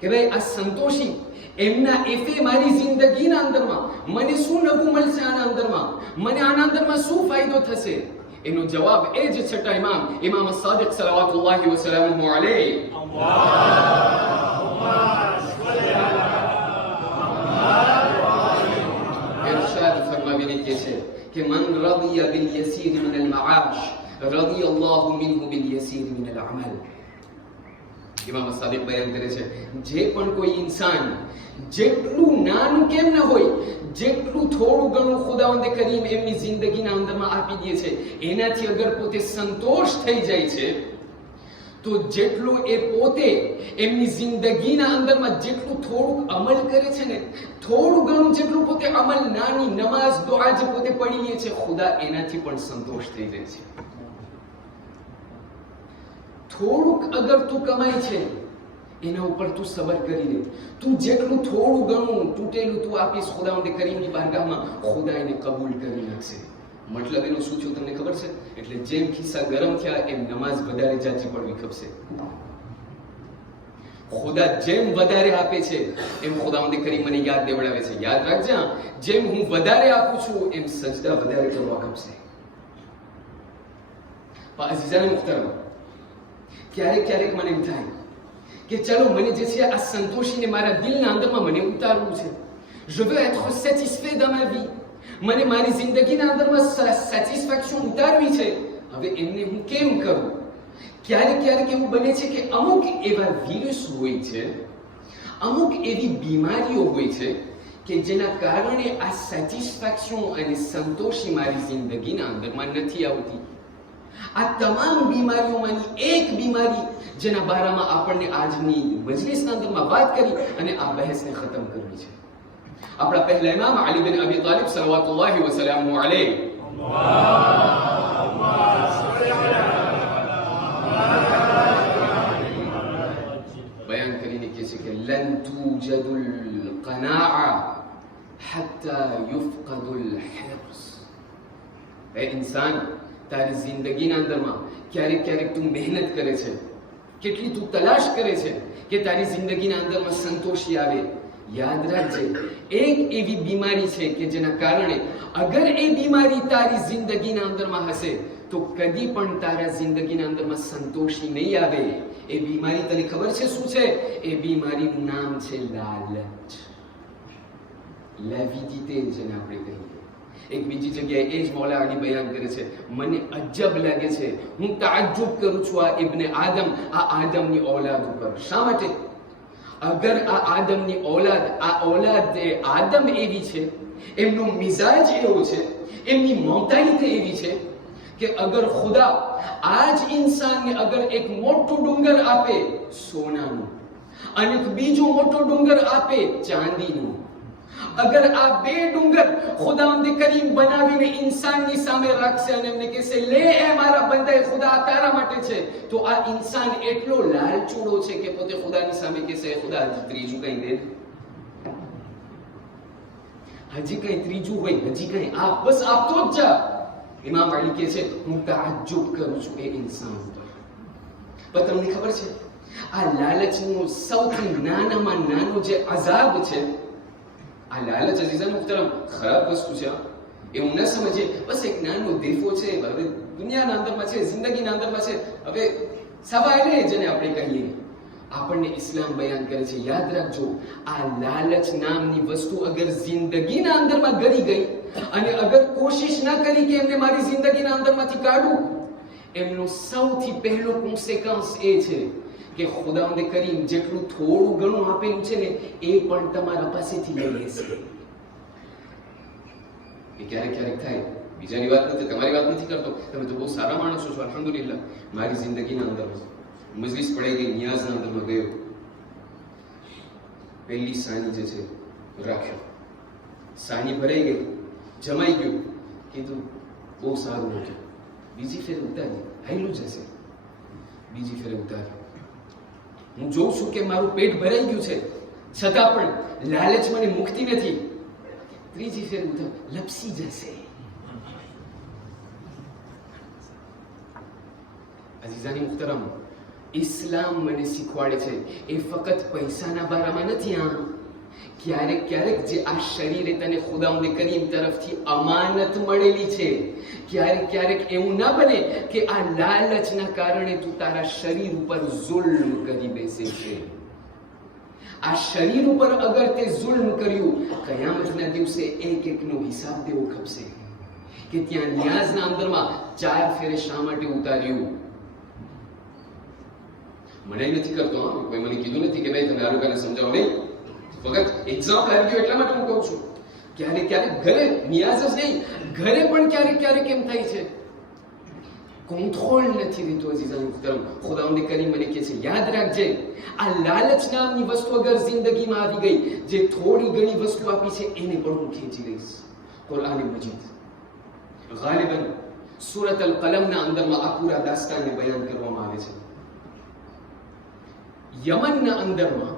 કે ભાઈ આ સંતોષી એમના એફે મારી જિંદગીના અંદરમાં મને શું નવું મળશે? આના અંદરમાં મને આના અંદરમાં શું ફાયદો થશે? એનો જવાબ એ જ છઠ્ઠા ઇમામ સાદિક સલાવતુલ્લાહી વ સલામુહુ અલૈહ ઇરશાદ ફરમાવીને કહે છે કે મન રદિયા બિલ યસીર મિન અલ મઆશ રદિયલ્લાહુ મિનહુ બિલ યસીર મિન અલ અમલ. ઇમામ સાદિક બયાન કરે છે, જે પણ કોઈ ઇન્સાન જેટલું નાનું કેમ ન હોય, જેટલું થોડું ઘણું ખુદાવંદ કરીમ એમની જિંદગીના અંદરમાં આપી દે છે, એનાથી અગર પોતે સંતોષ થઈ જાય છે, તો જેટલું એ પોતે એમની જિંદગીના અંદરમાં જેટલું થોડુંક અમલ કરે છે ને, થોડું ઘણું જેટલું પોતે અમલ, નાની નમાઝ દુઆ જે પોતે પડી લે છે, ખુદા એનાથી પણ સંતોષ થઈ જાય છે. થોડુંક અગર તું કમાય છે એના ઉપર તું સબર કરી લે, તું જેટલું થોડું ઘણું તૂટેલું તું આપીશ ખુદાવંદ કરીમની બારગાહમાં, ખુદા એને કબૂલ કરી નાખશે. મતલબ એનું શું થયું તમને ખબર છે? એટલે જેમ ખિસ્સા ગરમ થયા એમ નમાઝ વધારે જાજી પડવી ખપશે. ખુદા જેમ વધારે આપે છે એમ ખુદાવંદ કરીમ મને યાદ દેવડાવે છે, યાદ રાખજે, જેમ હું વધારે આપું છું એમ સજદા વધારે કરવા ખપશે. અઝીઝાન મુહતરમ, ક્યારેક ક્યારેક મને એમ થાય કે ચલો મને જે છે આ સંતોષીને મારા દિલના અંદરમાં મને ઉતારવું છે. je veux être satisfait dans ma vie. મને મારી જિંદગીના અંદરમાં સેટિસ્ફેક્શન ઉતારવી છે. હવે એમને હું કેમ કરું? ક્યારેક ક્યારેક એવું બને છે કે અમુક એવા વિરુસ હોય છે, અમુક એવી બીમારીઓ હોય છે કે જેના કારણે આ સેટિસ્ફેક્શન અને સંતોષી મારી જિંદગીના અંદરમાં નથી આવતી. આ તમામ બીમારીઓમાંની એક બીમારી જેના બારામાં આપણને આજની મજલિસના અંદરમાં વાત કરી અને આ બહેસને ખતમ કરવી છે. આપણા પહેલા ઇમામ અલી બિન અબી તાલિબ સલવાતુલ્લાહી વ સલામુહુ અલૈહ બયાન કરીને કહે છે કે લન તૂજદુલ કનાઆ હત્તા યુફકદુલ હિર્સ. એ ઇન્સાન, તારી જિંદગીના અંદરમાં ક્યારેક ક્યારેક તું મહેનત કરે છે, કેટલી તું તલાશ કરે છે કે તારી જિંદગીના અંદરમાં સંતોષી આવે. યાદ રાખજે, એક એવી બીમારી છે કે જેના કારણે અગર એ બીમારી તારી જિંદગીના અંદરમાં હશે તો કદી પણ તારા જિંદગીના અંદરમાં સંતોષી નહીં આવે. એ બીમારી તને ખબર છે શું છે? એ બીમારીનું નામ છે લાલચ, લેવિડિટી જેને આપણે કહીએ. એક બીજી જગ્યાએ એ જ મૌલા અલી બયાન કરે છે, મને અજબ લાગે છે, હું તાજ્જુબ કરું છું આ ઇબ્ને આદમ, આ આદમની ઔલાદ ઉપર. શા માટે? અગર આ આદમની ઔલાદ, આ ઔલાદ આદમ એવી છે, એમનો મિજાજ એવો છે, એમની મોટાલિટી એવી છે કે અગર ખુદા આજ ઇન્સાનને અગર એક મોટું ડુંગર આપે સોનાનું અને બીજો મોટો ડુંગર આપે ચાંદીનું, અગર આ બે ડુંગર ખુદાવંદ કરીમ બનાવીને ઇન્સાનની સામે રાખશે અને એમને કહેશે લે એ મારા બંદા, ખુદા તારા માટે છે, તો આ ઇન્સાન એટલો લાલચુડો છે કે પોતે ખુદાની સામે કહેશે ખુદા ત્રીજું કઈ દે, હજી કઈ ત્રીજું હોય, હજી કઈ આપ, બસ આપતો જ જા. ઇમામ અલી કહે છે હું તાજ્જુબ કરું છું એ ઇન્સાન પર. પણ તમને ખબર છે આ લાલચનું સૌથી નાનામાં નાનો જે અઝાબ છે, આ લાલચ અઝીઝાન મુહતરમ ખરાબ વસ્તુ છે. એવું ન સમજીએ બસ એક નાનો દેફો છે, હવે દુનિયાના અંદરમાં છે, જિંદગીના અંદરમાં છે, હવે સવાલ એ જેને આપણે કહીએ. આપણને ઇસ્લામ બયાન કરે છે, યાદ રાખજો, આ લાલચ નામની વસ્તુ અગર જિંદગીના અંદરમાં ગળી ગઈ અને અગર કોશિશ ના કરી કે એમને મારી જિંદગીના અંદરમાંથી કાઢું, એમનો સૌથી પહેલો કોન્સિક્વન્સ એ છે કે ખુદાવંદ કરીમ જેટલું થોડું ઘણું આપેલું છે ને એ પણ તમારા પાસેથી લઈ લેશે. એ ક્યારેક ક્યારેક થાય, બીજાની વાત નથી, તમારી વાત નથી કરતો, તમે તો બહુ સારા માણસો છો, અલ્હમ્દુલિલ્લાહ. મારી જિંદગીના અંદર મજલિસ પડાઈ ગઈ, નિયાઝના અંદરમાં ગયો, પહેલી સાની જે છે રાખ્યો, સાની ભરાઈ ગઈ, જમાઈ ગયું, કીધું બહુ સારું હતું, બીજી ફેર ઉતારી, હાઈલું જશે, બીજી ફેરે ઉતારી. હું જોઉં છું કે મારું પેટ ભરાઈ ગયું છે, છતાં પણ લાલચ મને મુકતી નથી, ત્રીજી ફેર ઉતાર, લપસી જશે. અઝીઝાની મુહતરમ, ઇસ્લામ મને શીખવાડે છે એ ફક્ત પૈસાના બારામાં નથી. ક્યારેક ક્યારેક જે આ શરીરે તને ખુદાવંદે કરીમ તરફથી અમાનત મળેલી છે, ક્યારેક ક્યારેક એવું ના બને કે આ લાલચના કારણે તું તારા શરીર ઉપર જુલ્મ કરી બેસે છે. આ શરીર ઉપર અગર તે જુલ્મ કર્યું, કયામતના દિવસે એક એકનો હિસાબ દેવો ખપશે કે ત્યાં નિયાઝના અંદરમાં 4 ફેરે શા માટે ઉતાર્યું. મને નથી કરતો, કોઈ મને કીધું નથી કે ભાઈ તમે આ લોકોને સમજાવો નહીં, ફક્ત એક્ઝામ્પલ આવી ગયો એટલા માટે હું કહું છું. ક્યારેક ક્યારેક ઘરે, નિયાઝ જ નહીં, ઘરે પણ ક્યારેક ક્યારેક એમ થાય છે, કંટ્રોલ નથી રહેતો. અઝીઝાની મુહતરમ, ખુદાવંદ કરીમ મને કહે છે યાદ રાખજે, આ લાલચ નામની વસ્તુ અગર જિંદગીમાં આવી ગઈ, જે થોડી ઘણી વસ્તુ આપી છે એને પણ હું ખેંચી લઈશ. કુરાન મજીદ ગાલિબન સૂરત અલ કલમના અંદરમાં આ પૂરા દાસ્તાનને બયાન કરવામાં આવે છે. યમનના અંદરમાં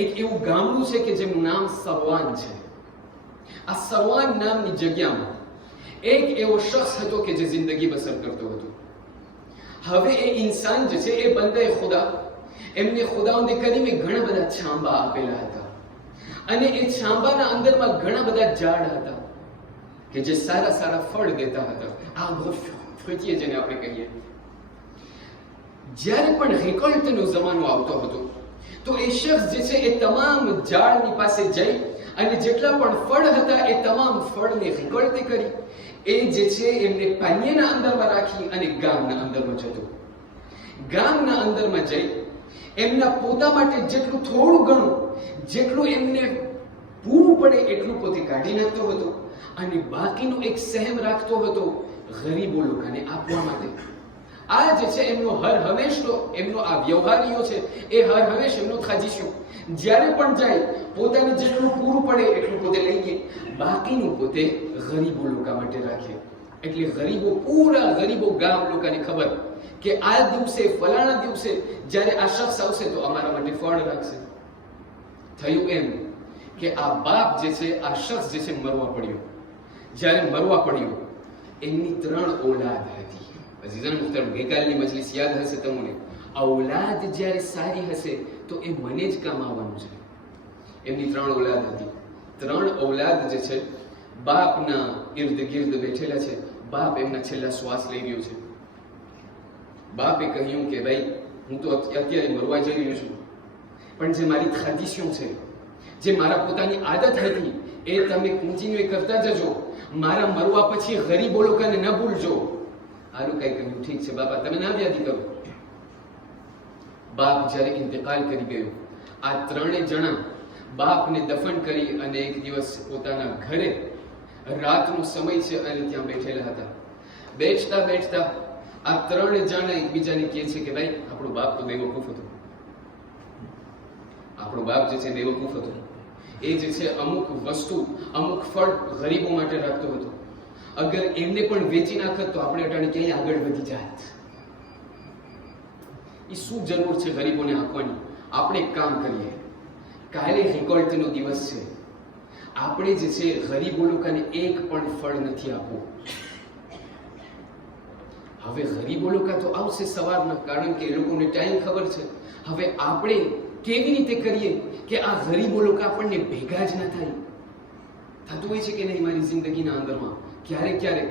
એક એવું ગામડું છે કે જેનું નામ સરવાન છે. આ સરવાન નામની જગ્યામાં એક એવો શખ્સ હતો કે જે જિંદગી બસર કરતો હતો. હવે એ ઇન્સાન જે છે એ બંદે ખુદા, એમને ખુદાવંદ કરીમે ઘણા બધા છાંબા આપેલા હતા, અને એ છાંબાના અંદરમાં ઘણા બધા ઝાડ હતા કે જે સારા સારા ફળ દેતા હતા. આ ફ્રુટિયે જેને આપણે કહીએ. જ્યારે પણ રિકલ્ટનો જમાનો આવતો હતો તો એ શખ્સ જે છે એ તમામ ઝાડની પાસે જઈ અને જેટલા પણ ફળ હતા એ તમામ ફળને રિકલ્ટ કરી એ જે છે એમને પાણીના અંદરમાં રાખી અને ગામના અંદરમાં જતો. ગામના અંદરમાં જઈ એમના પોતા માટે જેટલું થોડું ઘણું, જેટલું એમને પૂરું પડે એટલું પોતે કાઢી નાખતો હતો, અને બાકીનું એક સહેમ રાખતો હતો ગરીબો લોકોને આપવા માટે. આ જે છે એમનો હર હંમેશનો એમનો આ વ્યવહારીઓ છે એ હર હંમેશ એમનો ખાજીશો. જ્યારે પણ જાય પોતાને જેટલું પૂરું પડે એટલું પોતે લઈએ, બાકીનું પોતે ગરીબો લોકો માટે રાખે. એટલે ગરીબો, પૂરા ગરીબો ગામ લોકોને ખબર કે આ દિવસે, ફલાણા દિવસે જ્યારે આ શખ્સ આવશે તો અમારા માટે ફળ રાખશે. થયું એમ કે આ બાપ જે છે, આ શખ્સ જે છે મરવા પડ્યો. જ્યારે મરવા પડ્યો એમની 3 ઓલાદ હતી. અઝીઝાન મુહતરમ, ગઈકાલની મજલિસ યાદ હશે તમને, ઔલાદ જ્યારે સારી હશે તો એ મને જ કામ આવવાનું છે. એમની 3 ઓલાદ હતી. 3 ઓલાદ જે છે બાપના ઇર્દ ગિર્દ બેઠેલા છે. બાપ એમના છેલ્લા શ્વાસ લઈ રહ્યો છે. બાપે કહ્યું કે ભાઈ હું તો અત્યારે મરવા જઈ રહ્યો છું, પણ જે મારી ખાજીશો છે, જે મારા પોતાની આદત હતી એ તમે કન્ટિન્યુ કરતા જજો. મારા મરવા પછી ગરીબો લોકોને ન ભૂલજો. આનું કઈ કહ્યું, ઠીક છે બાપા, તમે ના યાદી કરો. બાપ જ્યારે ઇન્તકાલ કરી ગયો, આ 3 જણા બાપને દફન કરી અને એક દિવસ પોતાના ઘરે, રાતનો સમય છે અને ત્યાં બેઠેલા હતા. બેઠતા બેઠતા આ 3 જણા એકબીજાને કહે છે કે ભાઈ આપણો બાપ તો બેવકૂફ હતો. આપણો બાપ જે છે બેવકૂફ હતો. એ જે છે અમુક વસ્તુ, અમુક ફળ ગરીબો માટે રાખતો હતો. અગર એમને પણ વેચી નાખત તો આપણે અટાણે ક્યાંય આગળ વધી જાત. એ શું જરૂર છે ગરીબોને આપવાની? આપણે એક કામ કરીએ, કાલે રિકોલ્ટનો દિવસ છે, આપણે જે છે ગરીબો લોકોને એક પણ ફળ નથી આપવું. હવે ગરીબો લોકો તો આવશે સવારના, કારણ કે એ લોકોને ટાઈમ ખબર છે. હવે આપણે કેવી રીતે કરીએ કે આ ગરીબો લોકો આપણને ભેગા જ ન થાય? થતું હોય છે કે નહીં મારી જિંદગીના અંદરમાં? ક્યારેક ક્યારેક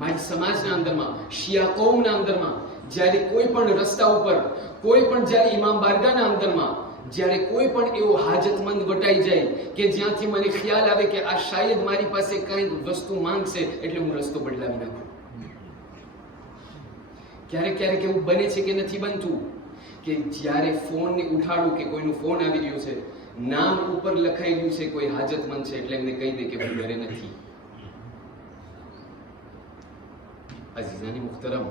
મારી સમાજના અંદરમાં, શિયા કૌમના અંદરમાં, જ્યારે કોઈ પણ રસ્તા ઉપર, કોઈ પણ જ્યારે ઇમામ બારગાહના અંદરમાં, જ્યારે કોઈ પણ એવો હાજતમંદ વટાઈ જાય કે જ્યાંથી મને ખ્યાલ આવે કે આ શાયદ મારી પાસે કંઈક વસ્તુ માંગશે, એટલે હું રસ્તો બદલાવી નાખું. ક્યારેક ક્યારેક એવું બને છે કે નથી બનતું કે જ્યારે ફોનને ઉઠાડું કે કોઈનો ફોન આવી રહ્યો છે, નામ ઉપર લખાઈ રહ્યું છે કોઈ હાજતમંદ છે, એટલે એમને કહી દે કે હું ઘરે નથી. અઝીઝાની મુહતરમ,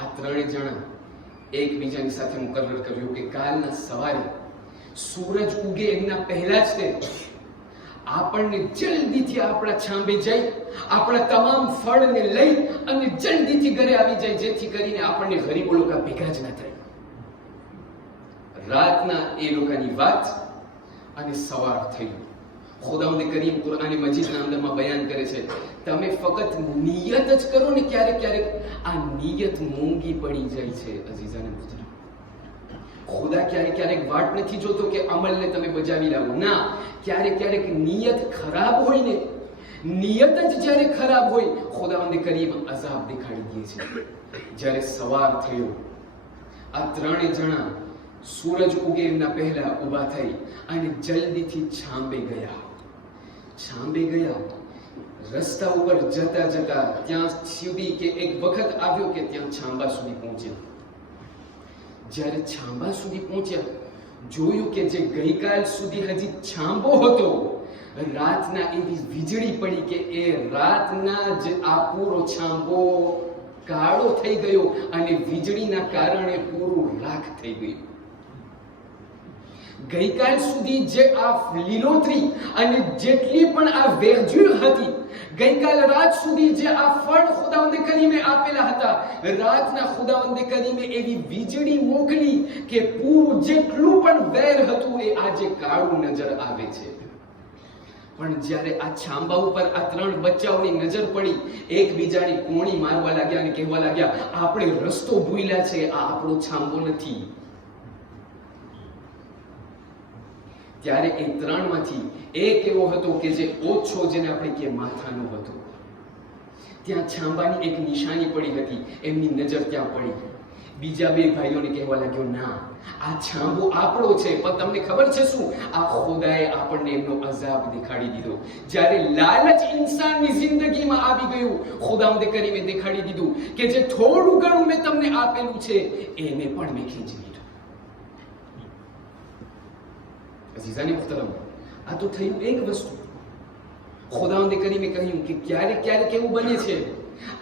આ 3 જણા એકબીજાની સાથે મુકર્રર કર્યું કે કાલના સવારે સૂરજ ઉગે એમના પહેલા જ તે આપણને જલ્દીથી આપણા છાંબે જઈ આપણા તમામ ફળને લઈ અને જલ્દીથી ઘરે આવી જાય, જેથી કરીને આપણને ગરીબો લોકો ભેગા જ ના થાય. રાતના એ લોકોની વાત અને સવાર થયું. ખુદાવંદ કરીમ કુરાન મજીદના અંદરમાં બયાન કરે છે, તમે ફક્ત નિયત જ કરો ને, ક્યારેક ક્યારેક આ નિયત મોંઘી પડી જાય છે. અઝીઝાને મુહતરમ, ખુદા ક્યારેક ક્યારેક વાટ નથી જોતો કે અમલને તમે બજાવી લાવો. ના, ક્યારેક ક્યારેક નિયત ખરાબ હોય ને, નિયત જ જ્યારે ખરાબ હોય, ખુદાવંદ કરીમ અઝાબ દેખાડી દે છે. જ્યારે સવાર થયો, આ ત્રણે જણા સૂરજ ઉગે એમના પહેલા ઊભા થઈ અને જલ્દીથી છાંબે ગયા. રસ્તા ઉપર જતા જતા ત્યાં સુધી કે એક વખત આવ્યો કે ત્યાં છાંબા સુધી પહોંચ્યા. જ્યારે છાંબા સુધી પહોંચ્યા, જોયું કે જે ગઈકાલ સુધી હજી છાંબો હતો, રાતના એવી વીજળી પડી કે એ રાતના જ આ પૂરો છાંબો કાળો થઈ ગયો અને વીજળીના કારણે પૂરું રાખ થઈ ગયું. ગઈકાલ સુધી જે આ લીલોતરી અને જેટલી પણ આ વેરઝીર હતી, ગઈકાલ રાત સુધી જે આ ફળ ખુદાવંદ કરીમે આપેલા હતા, રાતના ખુદાવંદ કરીમે એવી વીજળી મોકલી કે પૂરું જેટલું પણ વેર હતું એ આજે કાળું નજર આવે છે. પણ જ્યારે આ છાંબા ઉપર આ ત્રણ બચ્ચાઓની નજર પડી, એકબીજાની કોણી મારવા લાગ્યા અને કહેવા લાગ્યા, આપણે રસ્તો ભૂલ્યા છે, આ આપણો છાંબો નથી. ત્યારે એ ત્રણમાંથી એક એવો હતો કે જે ઓછો, જેને આપણે કે માથાનો હતો. ત્યાં છાંબાની એક નિશાની પડી હતી, એમની નજર ત્યાં પડી. બીજા બે ભાઈઓને કહેવા લાગ્યો, ના, આ છાંબો આપણો છે. પણ તમને ખબર છે શું? આ ખુદાએ આપણને એમનો અઝાબ દેખાડી દીધો. જ્યારે લાલચ ઇન્સાનની જિંદગીમાં આવી ગયું, ખુદાવંદ કરીમે દેખાડી દીધું કે જે થોડું ઘણું મેં તમને આપેલું છે એને પણ મેં ખેંચી લીધું. અઝીઝાને મુહતરમ, આ તો થયું એક વસ્તુ. ખુદાવંદ કરીમે કહ્યું કે ક્યારેક ક્યારેક એવું બને છે,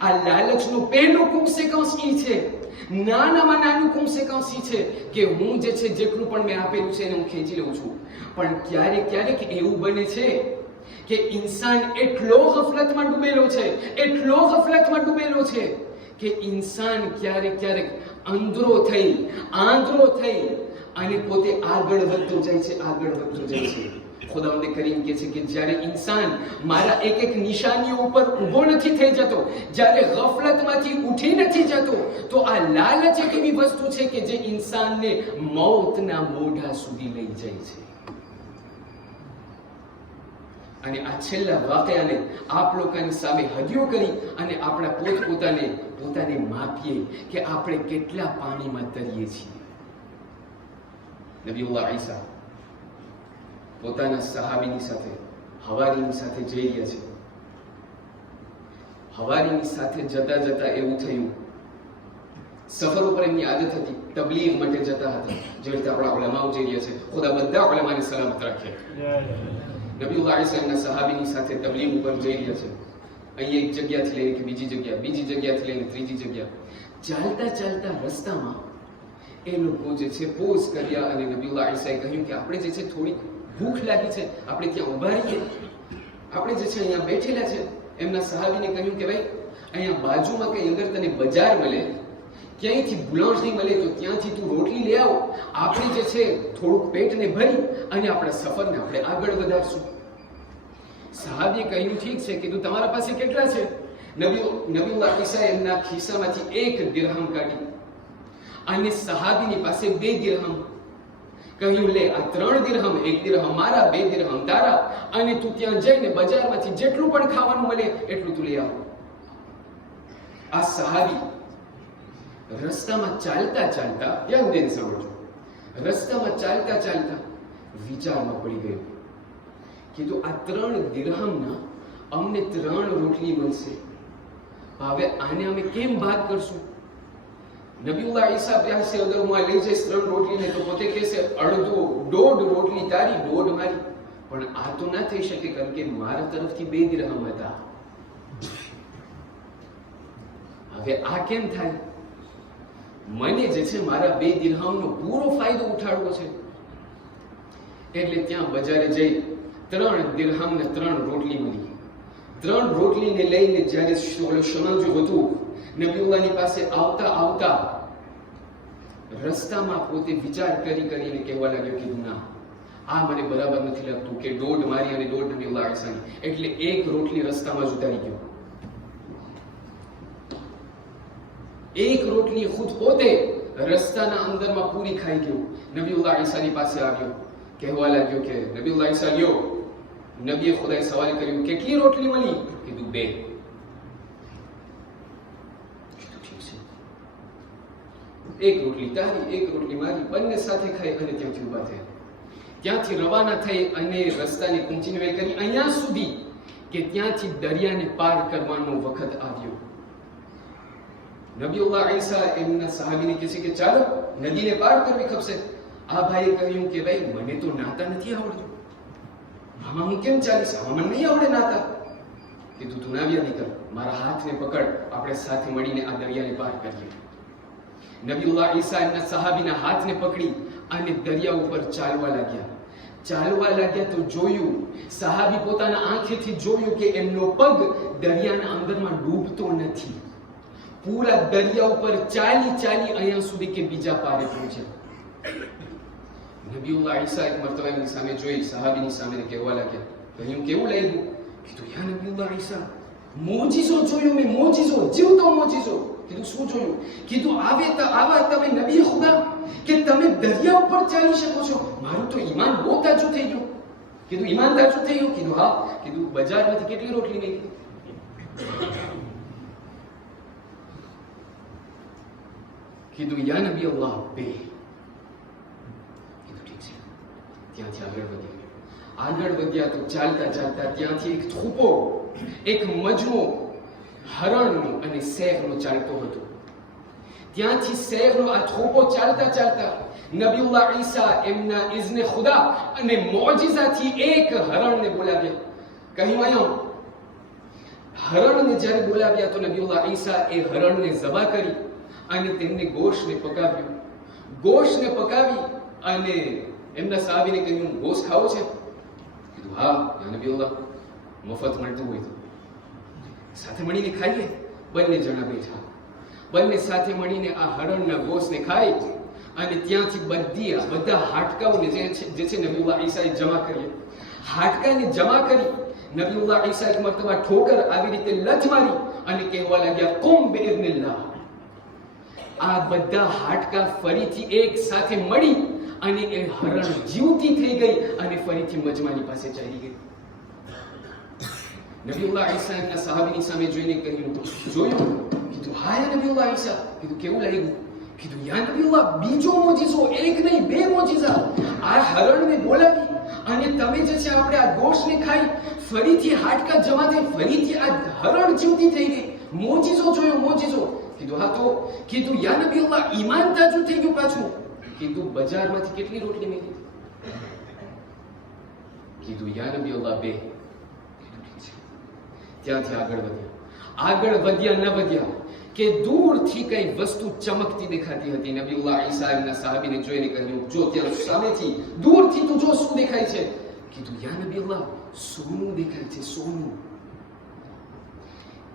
આ લાલચનો પહેલો કુંસેકંસ ઈ છે, નાનામાં નાનું કુંસેકંસ ઈ છે કે હું જે છે જેટલું પણ મેં આપેલું છે એને હું ખેંચી લઉં છું. પણ ક્યારેક ક્યારેક એવું બને છે કે ઇન્સાન એટલો ગફલતમાં ડૂબેલો છે કે ઇન્સાન ક્યારેક ક્યારેક આંધળો થઈ અને પોતે આગળ વધતો જાય છે. ખુદાવંદ કરીમ કહે છે કે જ્યારે ઇન્સાન મારા એક એક નિશાનીઓ ઉપર ઊભો નથી થઈ જતો, જ્યારે ગફલતમાંથી ઉઠી નથી જતો, તો આ લાલચ એક એવી વસ્તુ છે કે જે ઇન્સાનને મૌતના મોઢા સુધી લઈ જાય છે. અને આ છેલ્લા વાકયાને આપ લોકોની સામે હદિયો કરી અને આપણા પોતાને માપીએ કે આપણે કેટલા પાણીમાં તરીએ છીએ. નબીઉલ્લાહ ઈસા પોતાના સહાબીની સાથે, હવારીની સાથે જઈ રહ્યા છે. હવારીની સાથે જતા જતા એવું થયું, સફર ઉપર એમની આદત હતી, તબલીગ માટે જતા હતા, જે રીતે આપણા ઉલમાઓ જઈ રહ્યા છે. ખુદા બધા ઉલમાને સલામત રાખે. નબીઉલ્લાહ ઈસા એમના સહાબીની સાથે તબલીગ ઉપર જઈ રહ્યા છે. અહીં એક જગ્યાથી લઈને બીજી જગ્યાથી લઈને ત્રીજી જગ્યા, ચાલતા રસ્તામાં એ લોકો જે છે પોઝ કર્યા અને નબીઉલ્લાહ ઈસાએ કહ્યું કે આપણે જે છે થોડીક ભૂખ લાગી છે, આપણે ત્યાં ઊભા રહીએ, આપણે જે છે અહીંયા બેઠેલા છે. એમના સહાબીને કહ્યું કે ભાઈ, અહીંયા બાજુમાં કંઈ અગર તને બજાર મળે, ક્યાંયથી બુલાંશની મળે તો ત્યાંથી તું રોટલી લઈ આવો, આપણે જે છે થોડુંક પેટને ભરી અને આપણા સફરને આપણે આગળ વધારશું. સહાબીએ કહ્યું, ઠીક છે, કીધું તમારા પાસે કેટલા છે? નબીઉલ્લાહ ઈસાએ એમના ખિસ્સામાંથી 1 દિરહમ કાઢી અને સહાબીની પાસે 2 દિરહમ. કહ્યું, લે, આ 3 દિરહમ, 1 દિરહમ મારા, 2 દિરહમ તારા, અને તું ત્યાં જઈને બજારમાંથી જેટલું પણ ખાવાનું મળે એટલું તું લઈ આવ. આ સહાબી રસ્તામાં ચાલતા ધ્યાન દઈને સાંભળજો, રસ્તામાં ચાલતા વિચારમાં પડી ગયો. કીધું, આ 3 દિરહમના અમને 3 રોટલી મળશે, હવે આને અમે કેમ ભાગ કરશું? નબીઉલ્લાહ ઈસા પાસે અગર હું આ લઈ જઈશ 3 રોટલીને તો પોતે કહેશે દોઢ રોટલી તારી, 1.5 મારી. પણ આ તો ના થઈ શકે, કારણ કે મારા તરફથી 2 દિરહમ હતા. હવે આ કેમ થાય? મને જે છે મારા 2 દિરહમનો પૂરો ફાયદો ઉઠાડવો છે. એટલે ત્યાં બજારે જઈ 3 દિરહમ ને 3 રોટલી મળી. 3 રોટલીને લઈને જ્યારે શમંજો હતું નબીઉલ્લાહની પાસે આવતા રસ્તામાં પોતે વિચાર કરીને કહેવા લાગ્યો કે ના, આ મને બરાબર નથી લાગતું કે દોઢ મારી અને દોઢ નબીઉલ્લાહ અલૈહિસ્સલામ. એટલે 1 રોટલી રસ્તામાં જ ઉતારી ગયો. 1 રોટલી ખુદ પોતે રસ્તાના અંદરમાં પૂરી ખાઈ ગયો. નબીઉલ્લાહ અલૈહિસ્સલામની પાસે આવ્યો, કહેવા લાગ્યો કે નબીઉલ્લાહ અલૈહિસ્સલામ લ્યો. નબીએ ખુદાએ સવાલ કર્યો, કેટલી રોટલી મળી? કીધું 2. એક રોટલી તારી, 1 રોટલી મારી, બંને સાથે ખાઈ અને ત્યાંથી ઊભા થયા. ત્યાંથી રવાના થઈ અને રસ્તાને કન્ટિન્યુ કરી અહીંયા સુધી કે ત્યાંથી દરિયાને પાર કરવાનો વખત આવ્યો. નબીઉલ્લાહ અલૈહિસ્સલામ એમના સહાબીને કહે છે કે ચાલો નદીને પાર કરવી ખપશે. આ ભાઈએ કહ્યું કે ભાઈ મને તો નાતા નથી આવડતું, આમાં હું કેમ ચાલીશ? આમાં મને નહીં આવડે નાતા. કીધું તું નાવ્યા નીકળ, મારા હાથને પકડ, આપણે સાથે મળીને આ દરિયાને પાર કરીએ. નબીઉલ્લાહ અલૈહિસ્સલામ એમના સહાબીના હાથને પકડી અને દરિયા ઉપર ચાલવા લાગ્યા તો જોયું, સહાબી પોતાના આંખેથી જોયું કે એમનો પગ દરિયાના અંદરમાં ડૂબતો નથી. પૂરા દરિયા ઉપર ચાલી અહીંયા સુધી કે બીજા પારે પહોંચ્યા. નબીઉલ્લાહ અલૈહિસ્સલામ એક મરતબા એમની સામે જોઈ, સહાબીની સામે કહેવા લાગ્યા, કહ્યું કેવું લાગ્યું? કીધું યા નબીઉલ્લાહ અલૈહિસ્સલામ, મોજીઝો જોયો મેં, મોજીઝો, જીવતો મોજીઝો. કીધું શું જોયું? કીધું આવા તમે નબી ખુદા કે તમે દરિયા ઉપર ચાલી શકો છો? મારું તો ઈમાન બહુ તાજું થઈ ગયું. કીધું ઈમાન તાજું થઈ ગયું? કીધું હા. કીધું બજારમાંથી કેટલી રોટલી નીકળી? કીધું યા નબી અલ્લાહ 2. કીધું ઠીક છે. ત્યાંથી આગળ વધ્યા તો ચાલતા ત્યાંથી એક થૂપો, એક મજમો હરણનો અને શેરનો ચાલતો હતો. ત્યાંથી શેરનો આ થૂપો ચાલતા નબીઉલ્લાહ અલૈહિસ્સલામ એમના ઇઝ્ને ખુદા અને મોજીઝાથી એક હરણને બોલાવ્યા. કહ્યું આયો. હરણને જ્યારે બોલાવ્યા તો નબીઉલ્લાહ અલૈહિસ્સલામ એ હરણને ઝબા કરી અને તેમને ગોશને પકાવી અને એમના સહાબીને કહ્યું ગોશ ખાવો છે? કીધું હા યા નબીઉલ્લાહ, મફત મળતું હોય તો સાથે મળીને ખાઈએ. બંને જણા બેઠા, બંને સાથે મળીને આ હરણના ગોશને ખાઈ અને ત્યાંથી બધા હાડકાઓને જે છે નબીઉલ્લાહ અલૈહિસ્સલામ જમા કરીએ. હાડકાને જમા કરી નબીઉલ્લાહ અલૈહિસ્સલામ એક મરતબા ઠોકર આવી રીતે લથ મારી અને કહેવા લાગ્યા કુમ બિઇઝનિલ્લાહ. આ બધા હાડકા ફરીથી એક સાથે મળી અને એ હરણ જીવતી થઈ ગઈ અને ફરીથી મજમાની પાસે ચાલી ગઈ. નબીઉલ્લાહ અલૈહિસ્સલામના સહાબીની સામે જોઈને કહ્યું, જોયું? કીધું હા યા નબીઉલ્લાહ અલૈહિસ્સલામ. કીધું કેવું લાગ્યું? કીધું યા નબીઉલ્લાહ, બીજો મોજીઝો, 1 નહીં 2 મોજીઝા. આ હરણને બોલાવી અને તમે જે છે આપણે આ ગોશને ખાઈ ફરીથી હાડકા જમા થઈ, ફરીથી આ હરણ જીવતી થઈ ગઈ. મોજીઝો જોયો, મોજીઝો. કીધું હા તો? કીધું યા નબીઉલ્લાહ, ઈમાન તાજું થઈ ગયું પાછું. કીધું બજારમાંથી કેટલી રોટલી નીકળી? કીધું યા નબીઉલ્લાહ 2. ત્યાંથી આગળ વધ્યા કે દૂરથી કઈ વસ્તુ ચમકતી દેખાતી હતી. નબીઉલ્લાહ અલૈહિસ્સલામના સહાબીને જોઈને કહ્યું, જો ત્યાં સામેથી દૂરથી તું જો શું દેખાય છે? કીધું યા નબીઉલ્લાહ, સોનું દેખાય છે, સોનું.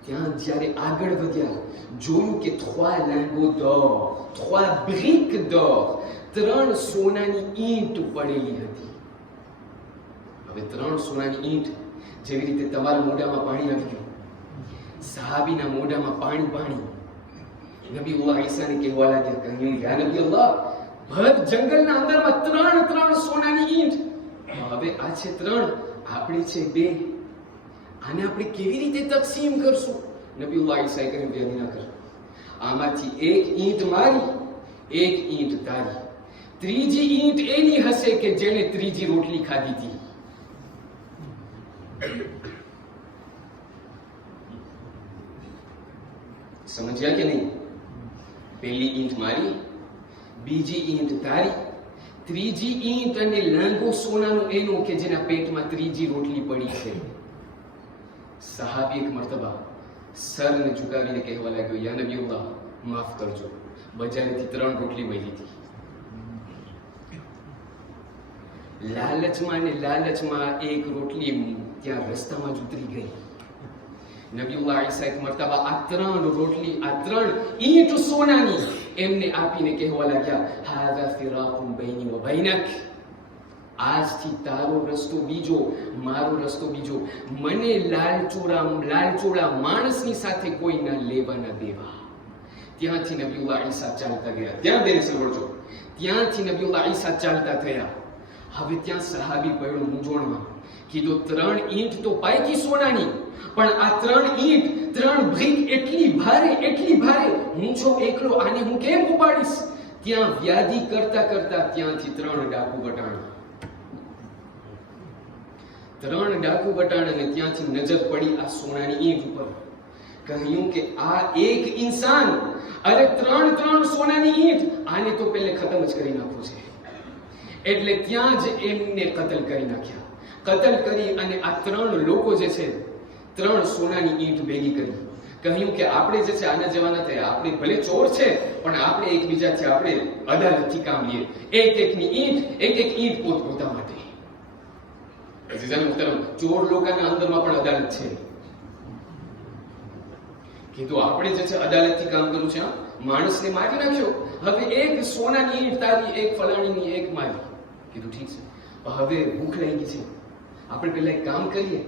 ત્યાં જ્યારે આગળ વધ્યા જોયું કે 3 lingots d'or, 3 briques d'or, 3 સોનાની ઈંટ પડેલી હતી. હવે 3 સોનાની ઈંટ, જેવી રીતે તમારા મોઢામાં પાણી આવી ગયું, સહાબીના મોઢામાં પાણી. નબીઉલ્લાહ અલૈહિસ્સલામ કહેવા લાગ્યા, કહ્યું યા નબીઉલ્લાહ, ભર જંગલના અંદરમાં 3 સોનાની ઈંટ. હવે આ છે 3, આપણી છે 2. આને આપણે કેવી રીતે તકસીમ કરશું? નબીઉલ્લાહ અલૈહિસ્સલામ કહ્યું વ્યાધિ ના કર, આમાંથી 1 ઈંટ મારી, 1 ઈંટ તારી, ત્રીજી ઈંટ એની હશે કે જેણે ત્રીજી રોટલી ખાધી હતી. સમજ્યા કે નહીં? પહેલી ઈંટ મારી, બીજી ઈંટ તારી, ત્રીજી ઈંટ અને લાંગો સોનાનો એનો કે જેના પેટમાં ત્રીજી રોટલી પડી છે. સહાબી એક મરતબા સરને ઝુકાવીને કહેવા લાગ્યો, યા નબીઉલ્લાહ, માફ કરજો, બજારેથી 3 રોટલી મળી હતી. લાલચમાં એક રોટલી ત્યાં રસ્તામાં જ ઉતરી ગઈ. નબીઉલ્લાહ ઈસા એક મર્તબા આ 3 રોટલી, આ 3 ઈંટ સોનાની એમને આપીને કહેવા લાગ્યા, હાદા ફિરાકુમ બૈની વ બૈનક, આજથી તારો રસ્તો બીજો, મારો રસ્તો બીજો. મને લાલચોળા માણસની સાથે કોઈ ના લેવા ના દેવા. ત્યાંથી નબીઉલ્લાહ ઈસા ચાલતા ગયા. ત્યાં દેને સાંભળજો, ત્યાંથી નબીઉલ્લાહ ઈસા ચાલતા થયા. હવે ત્યાં સહાબી પડ્યો મૂંઝવણમાં. કીધું 3 ઈંટ તો પાકી સોનાની, પણ આ 3 ઈંટ, 3 ભીખ એટલી ભારે, હું છો એકલો, આને હું કેમ ઉપાડીશ? ત્યાં વ્યાધિ કરતા ત્યાંથી 3 ડાકુ વટાણા. 3 ડાકુ વટાણા અને ત્યાંથી નજર પડી આ સોનાની ઈંટ ઉપર. કહ્યું કે આ એક ઇન્સાન, અરે 3 સોનાની ઈંટ, આને તો પહેલે ખતમ જ કરી નાખવું છે. એટલે ત્યાં જ એમને કતલ કરી નાખ્યા. કતલ કરી અને આ 3 લોકો જે છે, 3 સોનાની ઈંટ ભેગી કરી. કહ્યું કે આપણે જે છે આના જવાના થયા, આપણે ભલે ચોર છે પણ આપણે એકબીજાથી આપણે અદાલતથી કામ લઈએ. એકની ઈંટ, એક ઈંટ પોતપોતા માટે. અઝીઝાન મુહતરમ, ચોર લોકોના અંદરમાં પણ અદાલત છે. કીધું આપણે જે છે અદાલતથી કામ કરવું છે. માણસને મારી નાખ્યો, હવે એક સોનાની ઈંટ તારી, એક ફલાણીની, એક મારી. કીધું ઠીક છે, હવે ભૂખ લાગી છે, આપણે પહેલા એક કામ કરીએ.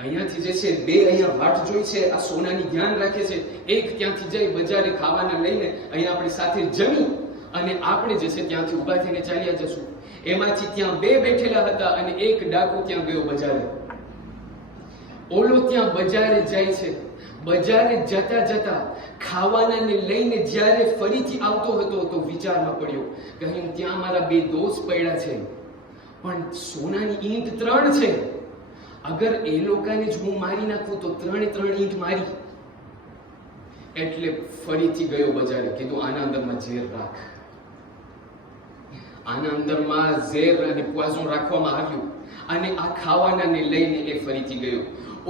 અહીંયાથી જે છે 2 અહીંયા વાટ જોઈ છે, આ સોનાની ધ્યાન રાખે છે. એક ત્યાંથી જઈ બજારે ખાવાના લઈને અહીંયા આપણે સાથે જમી અને આપણે જે છે ત્યાંથી ઊભા થઈને ચાલ્યા જશું. એમાંથી ત્યાં 2 બેઠેલા હતા અને એક ડાકુ ત્યાં ગયો બજારે. ઓલો ત્યાં બજારે જાય છે. બજારે જતા ખાવાનાને લઈને જ્યારે ફરીથી આવતો હતો તો વિચારમાં પડ્યો. કહ્યું ત્યાં મારા 2 દોસ્ત પડ્યા છે, પણ સોનાની ઈંટ 3 છે. અગર એ લોકોને જ હું મારી નાખું તો 3 ઈંટ મારી. એટલે ફરીથી ગયો બજારે. કીધું આના અંદરમાં ઝેર રાખ. આના અંદરમાં ઝેર અને પોઈઝન રાખવામાં આવ્યું અને આ ખાવાનાને લઈને એ ફરીથી ગયો.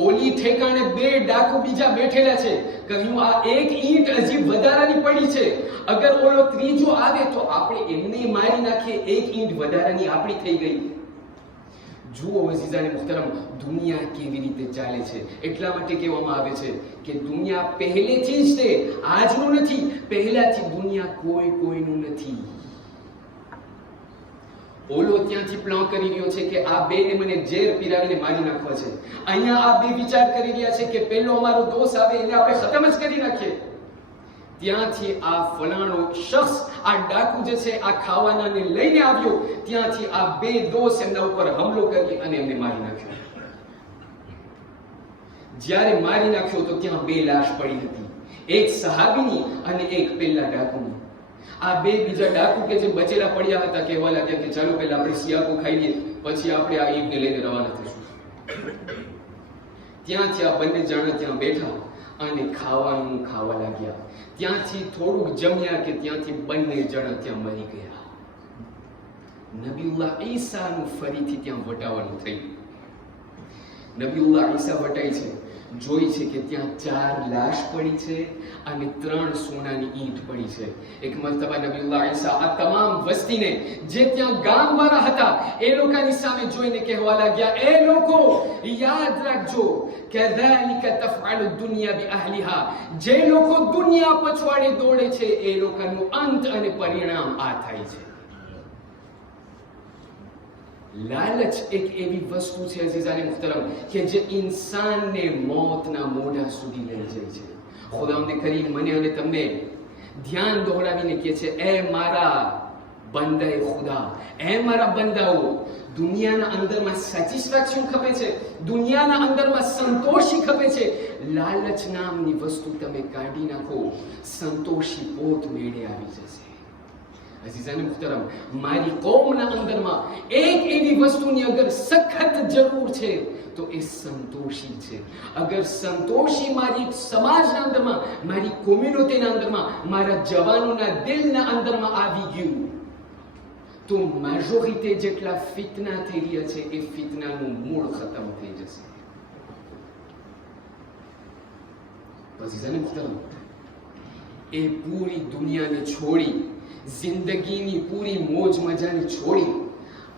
ઓલી ઠેકાણે 2 ડાકુ બીજા બેઠેલા છે. કહ્યું આ એક ઈંટ હજી વધારાની પડી છે, અગર ઓલો ત્રીજો આવે તો આપણે એમને મારી નાખીએ, એક ઈંટ વધારાની આપણી થઈ ગઈ. જુઓ અઝીઝાને મુહતરમ, દુનિયા કેવી રીતે ચાલે છે. એટલા માટે કહેવામાં આવે છે કે દુનિયા પહેલેથી જ છે, આજનું નથી. પહેલાથી દુનિયા કોઈનું નથી. ઓલો ત્યાંથી પ્લાન કરી રહ્યો છે કે આ 2 ને મને ઝેર પીરાવીને મારી નાખવા છે. અહીંયા આ 2 વિચાર કરી રહ્યા છે કે પેલો અમારો દોસ્ત આવે એને આપણે ખતમ જ કરી નાખીએ. ત્યાંથી આ ફલાણો શખ્સ, આ ડાકુ જે છે આ ખાવાનાને લઈને આવ્યો. ત્યાંથી આ 2 દોસ્ત એમના ઉપર હુમલો કરી અને એમને મારી નાખ્યો. જ્યારે મારી નાખ્યો તો ત્યાં 2 લાશ પડી હતી, એક સહાબીની અને એક પેલા ડાકુની. આ 2 બીજા ડાકુ કે જે બચેલા પડ્યા હતા કહેવા લાગ્યા કે ચાલો પહેલા આપણે સિયાકો ખાઈ લઈએ, પછી આપણે આ ઈંટને લઈને રવાના થઈશું. ત્યાંથી આ બંને જણા ત્યાં બેઠા અને ખાવાનું ખાવા લાગ્યા. ત્યાંથી થોડુંક જમ્યા કે ત્યાંથી બંને જણા ત્યાં મરી ગયા. નબીઉલ્લાહ ઈસાનું ફરીથી ત્યાં વટાવાનું થયું. નબીઉલ્લાહ ઈસા વટાય છે, જોઈ છે કે ત્યાં 4 લાશ પડી છે અને 3 સોનાની ઈંટ પડી છે. એક મર્તબા નબીઉલ્લાહ ઈસા આ તમામ વસ્તીને જે ત્યાં ગામવાળા હતા એ લોકોની સામે જોઈને કહેવા લાગ્યા, એ લોકો યાદ રાખજો, કذلك تفعل الدنيا باهلها. જે લોકો દુનિયા પછવાડે દોડે છે એ લોકોનું અંત અને પરિણામ આ થાય છે. લાલચ એક એવી વસ્તુ છે અઝીઝાને મુહતરમ કે જે ઇન્સાનને મોતના મોઢા સુધી લઈ જાય છે. ખુદાવંદ કરીમ મને અને તમને ધ્યાન દોહરાવીને કહે છે, એ મારા બંદાએ ખુદા, એ મારા બંદાઓ, દુનિયાના અંદરમાં સેટિસ્ફેક્શન ખપે છે, દુનિયાના અંદરમાં સંતોષી ખપે છે. લાલચ નામની વસ્તુ તમે કાઢી નાખો, સંતોષી પોત મેળે આવી જશે. અઝીઝાને મુહતરમ, મારી કોમના અંદરમાં એક એવી વસ્તુની અગર સખત જરૂર છે તો એ સંતોષી છે. અગર સંતોષી મારી સમાજના અંદરમાં, મારી કોમ્યુનિટીના અંદરમાં, મારા જવાનોના દિલના અંદરમાં આવી ગયું તો મેજોરિટી જેટલા ફિતના થઈ રહ્યા છે એ ફિતનાનું મૂળ ખતમ થઈ જશે. અઝીઝાને મુહતરમ, એ પૂરી દુનિયાને છોડી, જિંદગીની પૂરી મોજ મજાને છોડી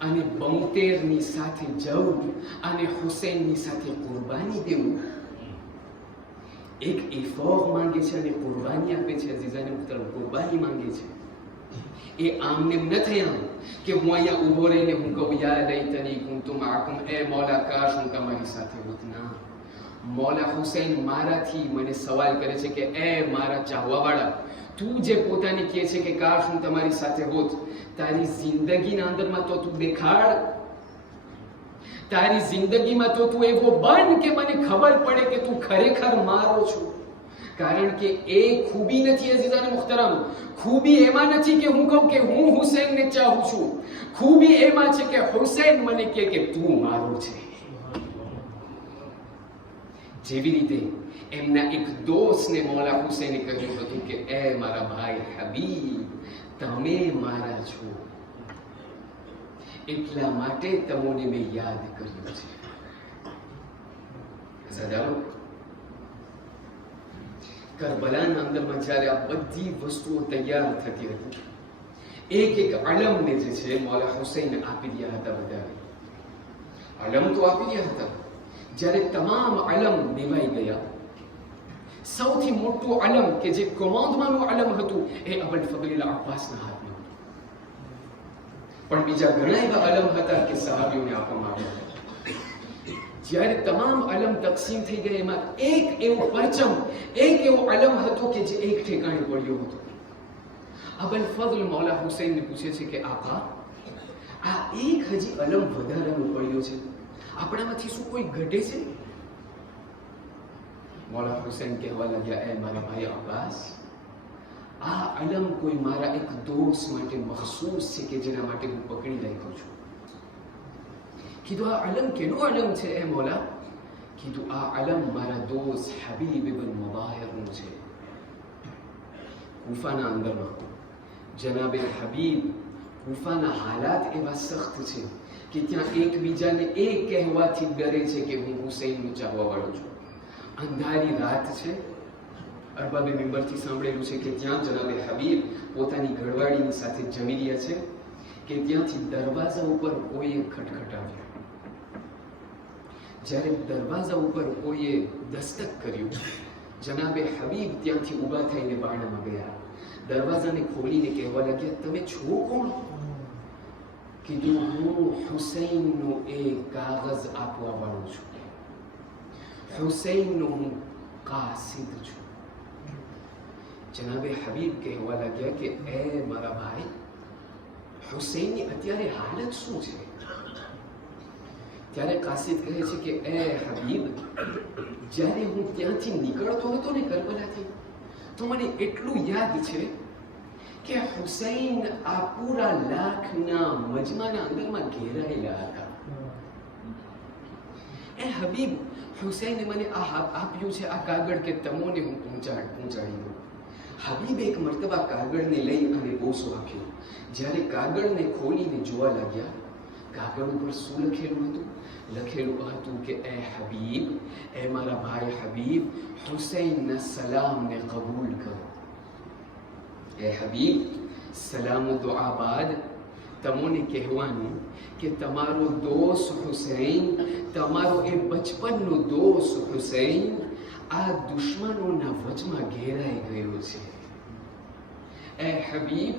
અને 72ની સાથે જવું અને હુસૈનની સાથે કુરબાની દેવું. એક ઇફોગ માંગે છે અને કુરબાની આપે છે. અઝીઝાને મુહતરમ, કુરબાની માંગે છે. એ આમને ન થયા કે હું અહીંયા ઊભો રહીને હું કહું યા લૈતની કુંતુ માઅકુમ, એ મૌલા કાશ હું તમારી સાથે હોત. ના, મૌલા હુસૈન મારાથી મને સવાલ કરે છે કે એ મારા ચાહવાવાળા, તું જે પોતાની કહે છે કે કાશ હું તમારી સાથે હોત, તારી જિંદગીના અંદરમાં તો તું દેખાડ. તારી જિંદગીમાં તો તું એવો બન કે મને ખબર પડે કે તું ખરેખર મારો છો. કારણ કે એ ખૂબી નથી અઝીઝાને મુહતરમ, ખૂબી એમાં નથી કે હું કહું કે હું હુસૈનને ચાહું છું. ખૂબી એમાં છે કે હુસૈન મને કહે કે તું મારો છે. જેવી રીતે એમના એક દોસ્તને મૌલા હુસૈને કહ્યું હતું કે એ મારા ભાઈ હબીબ, તમે મારા છો, એટલા માટે તમને મેં યાદ કર્યું છે. સદાઓ કરબલાના અંદરમાં જ્યારે આ બધી વસ્તુઓ તૈયાર થતી હતી, એક એક અલમને જે છે મૌલા હુસૈન આપી રહ્યા હતા. બધા અલમ તો આપી રહ્યા હતા. જ્યારે તમામ અલમ દેવાઈ ગયા, સૌથી મોટું અલમ કે જે કમાન્ડમાંનું અલમ હતું એ અબુલ ફઝલ અબ્બાસના હાથમાં હતું. પણ બીજા ઘણા એવા અલમ હતા કે સહાબીઓને આપવામાં આવ્યા હતા. જ્યારે તમામ અલમ તકસીમ થઈ ગયા, એમાં એક એવો પરચમ, એક એવો અલમ હતો કે જે એક ઠેકાણે પડ્યો હતો. અબુલ ફઝલ મૌલા હુસૈનને પૂછે છે કે આકા, આ એક હજી અલમ વધારાનો પડ્યો છે, આપણામાંથી શું કોઈ ઘટે છે? મૌલા હુસૈન કહેવા લાગ્યા, એ મારા ભાઈ અબ્બાસ, આ અલમ કોઈ મારા એક દોસ્ત માટે મખસૂસ છે કે જેના માટે હું પકડી રાખ્યો છું. કીધું આ અલમ કેનો અલમ છે એ મૌલા? કીધું આ અલમ મારા દોસ્ત હબીબ ઇબ્ન મુબાહિરનું છે. કૂફાના અંદરમાં જનાબે હબીબ, કૂફાના હાલાત એવા સખ્ત છે કે ત્યાં એકબીજાને એ કહેવાથી ડરે છે કે હું હુસૈનનું ચાહવા વાળો છું. અંધારી રાત છે, અરબાબે મિંબરથી સાંભળેલું છે કે ત્યાં જનાબે હબીબ પોતાની ઘરવાળીની સાથે જમી રહ્યા છે કે ત્યાંથી દરવાજા ઉપર કોઈએ ખટખટાવ્યું. જ્યારે દરવાજા ઉપર કોઈએ દસ્તક કર્યું, જનાબે હબીબ ત્યાંથી ઊભા થઈને બારણામાં ગયા, દરવાજાને ખોલીને કહેવા લાગ્યા, તમે છો કોણ? કીધું, હું હુસૈનનો એ કાગઝ આપવા વાળો છું, હુસૈનનો હું કાસિદ છું. જનાબે હબીબ કહેવા લાગ્યા કે એ મારા ભાઈ, હુસૈનની અત્યારે હાલત શું છે? ત્યારે કાસિદ કહે છે કે એ હબીબ, જ્યારે હું ત્યાંથી નીકળતો હતો ને કરબલાથી, તો મને એટલું યાદ છે કે હુસૈન આ પૂરા લાખના મજમાના અંદરમાં ઘેરાયેલા હતા. એ હબીબ, હુસૈને મને આપ્યું છે આ કાગળ કે તમોને હું પહોંચાડી દઉં. હબીબ એક મર્તબા કાગળને લઈ અને બોસો આપ્યો. જ્યારે કાગળને ખોલીને જોવા લાગ્યા, કાગળ ઉપર શું લખેલું હતું? લખેલું હતું કે એ હબીબ, એ મારા ભાઈ હબીબ, હુસૈનના સલામને કબૂલ કરો. એ હબીબ, સલામ દુઆ બાદ તમોને કહેવાનું કે તમારો દોસ્ત હુસૈન, તમારો એ બચપનનો દોસ્ત હુસૈન આ દુશ્મનોના વચમાં ઘેરાઈ ગયો છે. એ હબીબ,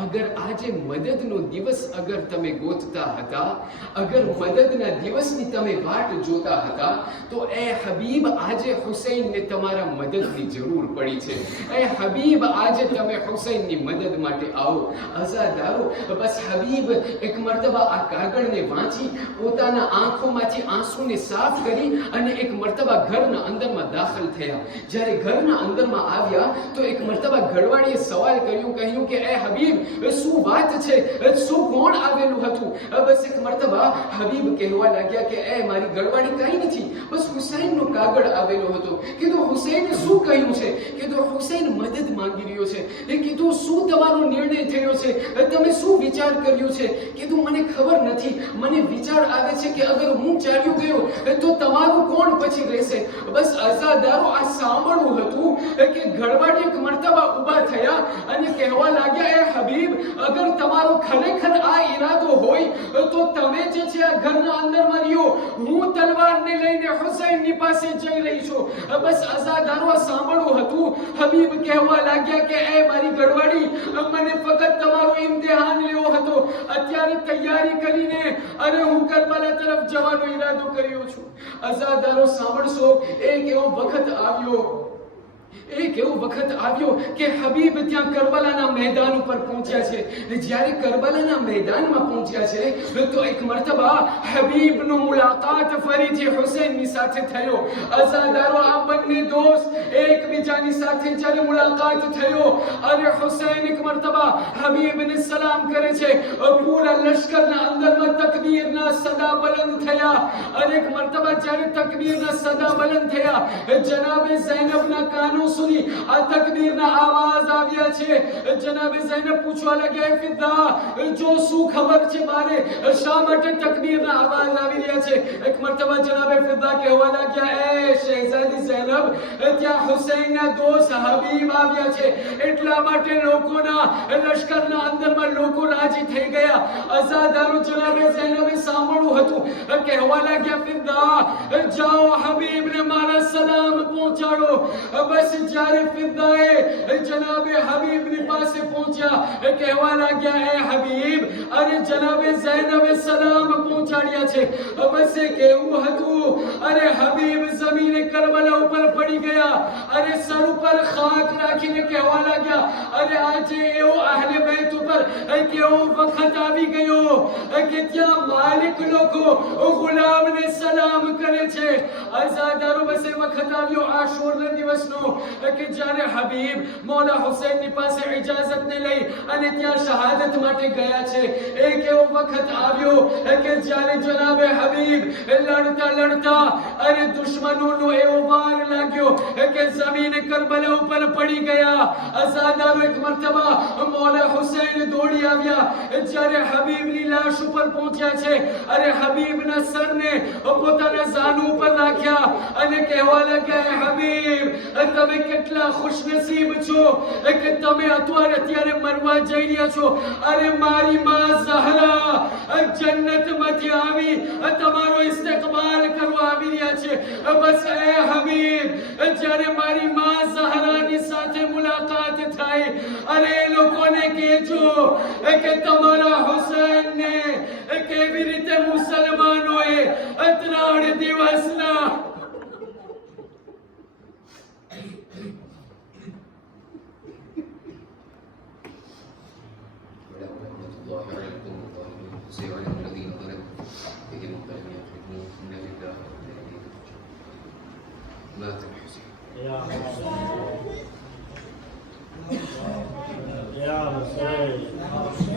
અગર આજે મદદનો દિવસ અગર તમે ગોતતા હતા, અગર મદદના દિવસની તમે વાટ જોતા હતા, તો એ હબીબ આજે હુસૈનને તમારા મદદની જરૂર પડી છે. એ હબીબ, આજે તમે હુસૈનની મદદ માટે આવો. અઝાદારો, બસ હબીબ એક મર્તબા આ કાગળને વાંચી પોતાના આંખોમાંથી આંસુને સાફ કરી અને એક મર્તબા ઘરના અંદરમાં દાખલ થયા. જ્યારે ઘરના અંદરમાં આવ્યા તો એક મર્તબા ઘરવાળીએ સવાલ કર્યો, કહ્યું કે એ હબીબ, શું વાત છે? શું કોણ આવેલું હતું? બસ એક મર્તબા હબીબ કહેવા લાગ્યા કે એ મારી ઘરવાળી કઈ નથી, બસ હુસૈનનો કાગળ આવેલો હતો. કીધું હુસૈને શું કહ્યું છે? કીધું હુસૈન મદદ માંગી રહ્યો છે. એ કીધું શું તમારો નિર્ણય થયો છે? તમે શું વિચાર કર્યો છે? કીધું મને ખબર નથી, મને વિચાર આવે છે કે અગર હું ચાલ્યો ગયો તો તમારું કોણ પછી રહેશે? બસ અઝાદારો આ સાંભળવું હતું કે ઘરવાળી એક મર્તબા ઊભા થયા અને કહેવા લાગ્યા, એ હબીબ, અગર તમારો ખરેખર આ ઈરાદો હોય તો તમે જે છે આ ઘરના અંદરમાં રહ્યો, હું તલવારને લઈને હુસૈનની પાસે જઈ રહી છું. બસ અઝાદારો સાંભળવું હતું. હબીબ કહેવા લાગ્યા કે એ મારી ઘરવાળી, મને ફક્ત તમારો ઇમ્તિહાન લેવો હતો. અત્યારે તૈયારી કરીને અને હું કરબલા તરફ જવાનો ઈરાદો કર્યો છું. અઝાદારો સાંભળશો, એક એવો વખત આવ્યો કે હબીબ ત્યાં કરબલાના મેદાન ઉપર પહોંચ્યા છે. જ્યારે કરબલાના મેદાનમાં પહોંચ્યા છે તો એક મર્તબા હબીબનો મુલાકાત ફરીથી હુસૈનની સાથે થયો. અઝાદારો આ બંને દોસ્ત એકબીજાની સાથે જ્યારે મુલાકાત થયો, અરે હુસૈન એક મર્તબા હબીબને સલામ કરે છે. પૂરા લશ્કરના અંદરમાં તકબીરના સદા બલંદ થયા. અને એક મર્તબા જ્યારે તકબીરના સદા બલંદ થયા, જનાબે ઝૈનબના કાનો સુધી આ તકબીરના આવાજ આવ્યા છે. જનાબે ઝૈનબ પૂછવા લાગ્યા, ફિદા, જો શું ખબર છે મારે, શા માટે તકબીરના આવાજ આવી રહ્યા છે? એક મર્તબા જનાબે ફિદા કહેવા લાગ્યા, એ શહેઝાદી ઝૈનબ, ત્યાં હુસૈનના દોસ્ત હબીબ આવ્યા છે, એટલા માટે લોકોના લશ્કરના અંદરમાં લોકો રાજી થઈ ગયા. અઝાદારો જનાબે ઝૈનબે સાંભળવું હતું. કહેવા લાગ્યા, ફિદા, જાઓ હબીબને મારા સલામ પહોંચાડો. બસ જ્યારે ફિદાએ જનાબે હબીબની પાસે પહોંચ્યા, કહેવા લાગ્યા, એ હબીબ, અરે જનાબે ઝૈનબે સલામ પહોંચાડ્યા છે. બસ એ કહેવું હતું. અરે હબીબ જમીને કરબલા ઉપર પડી ગયા. અરે સર ઉપર ખાક રાખીને કહેવા લાગ્યા, અરે આજે એવો અહલે બેત ઉપર કેવો વખત આવી ગયો કે ત્યાં માલિક લોકો ગુલામને સલામ કરે છે. અઝાદારો બસ એ વખત આવ્યો આશુરના દિવસનો કે જ્યારે હબીબ મૌલા હુસૈનની પાસે ઇજાઝતને લઈ અને ત્યાં શહાદત માટે ગયા છે. એક એવો વખત આવ્યો કે જ્યારે જનાબે હબીબ લડતા અને દુશ્મનોનો એવો વાર લાગ્યો કે જમીન કરબલા ઉપર પડી ગયા. અઝાદારો એક મર્તબા મૌલા હુસૈન દોડી આવ્યા. જ્યારે હબીબની લાશ ઉપર પહોંચ્યા છે, અરે હબીબના સરને પોતાના ઝાનુ ઉપર રાખ્યા અને કહેવા લાગ્યા, હબીબ, તમે કેટલા ખુશનસીબ છો કે તમે અત્યારે મરવા જઈ રહ્યા છો. અરે મારી માં ઝહરા જન્નતમાંથી આવી તમારો ઇસ્તકબાલ કરવા આવી રહ્યા છે. બસ એ હબીબ, જ્યારે મારી માં ઝહરાની સાથે મુલાકાત થાય, અરે લોકોને કહેજો કે તમારા હુસૈનને કેવી રીતે મુસલમાનોએ 3 દિવસના Ya Hussein.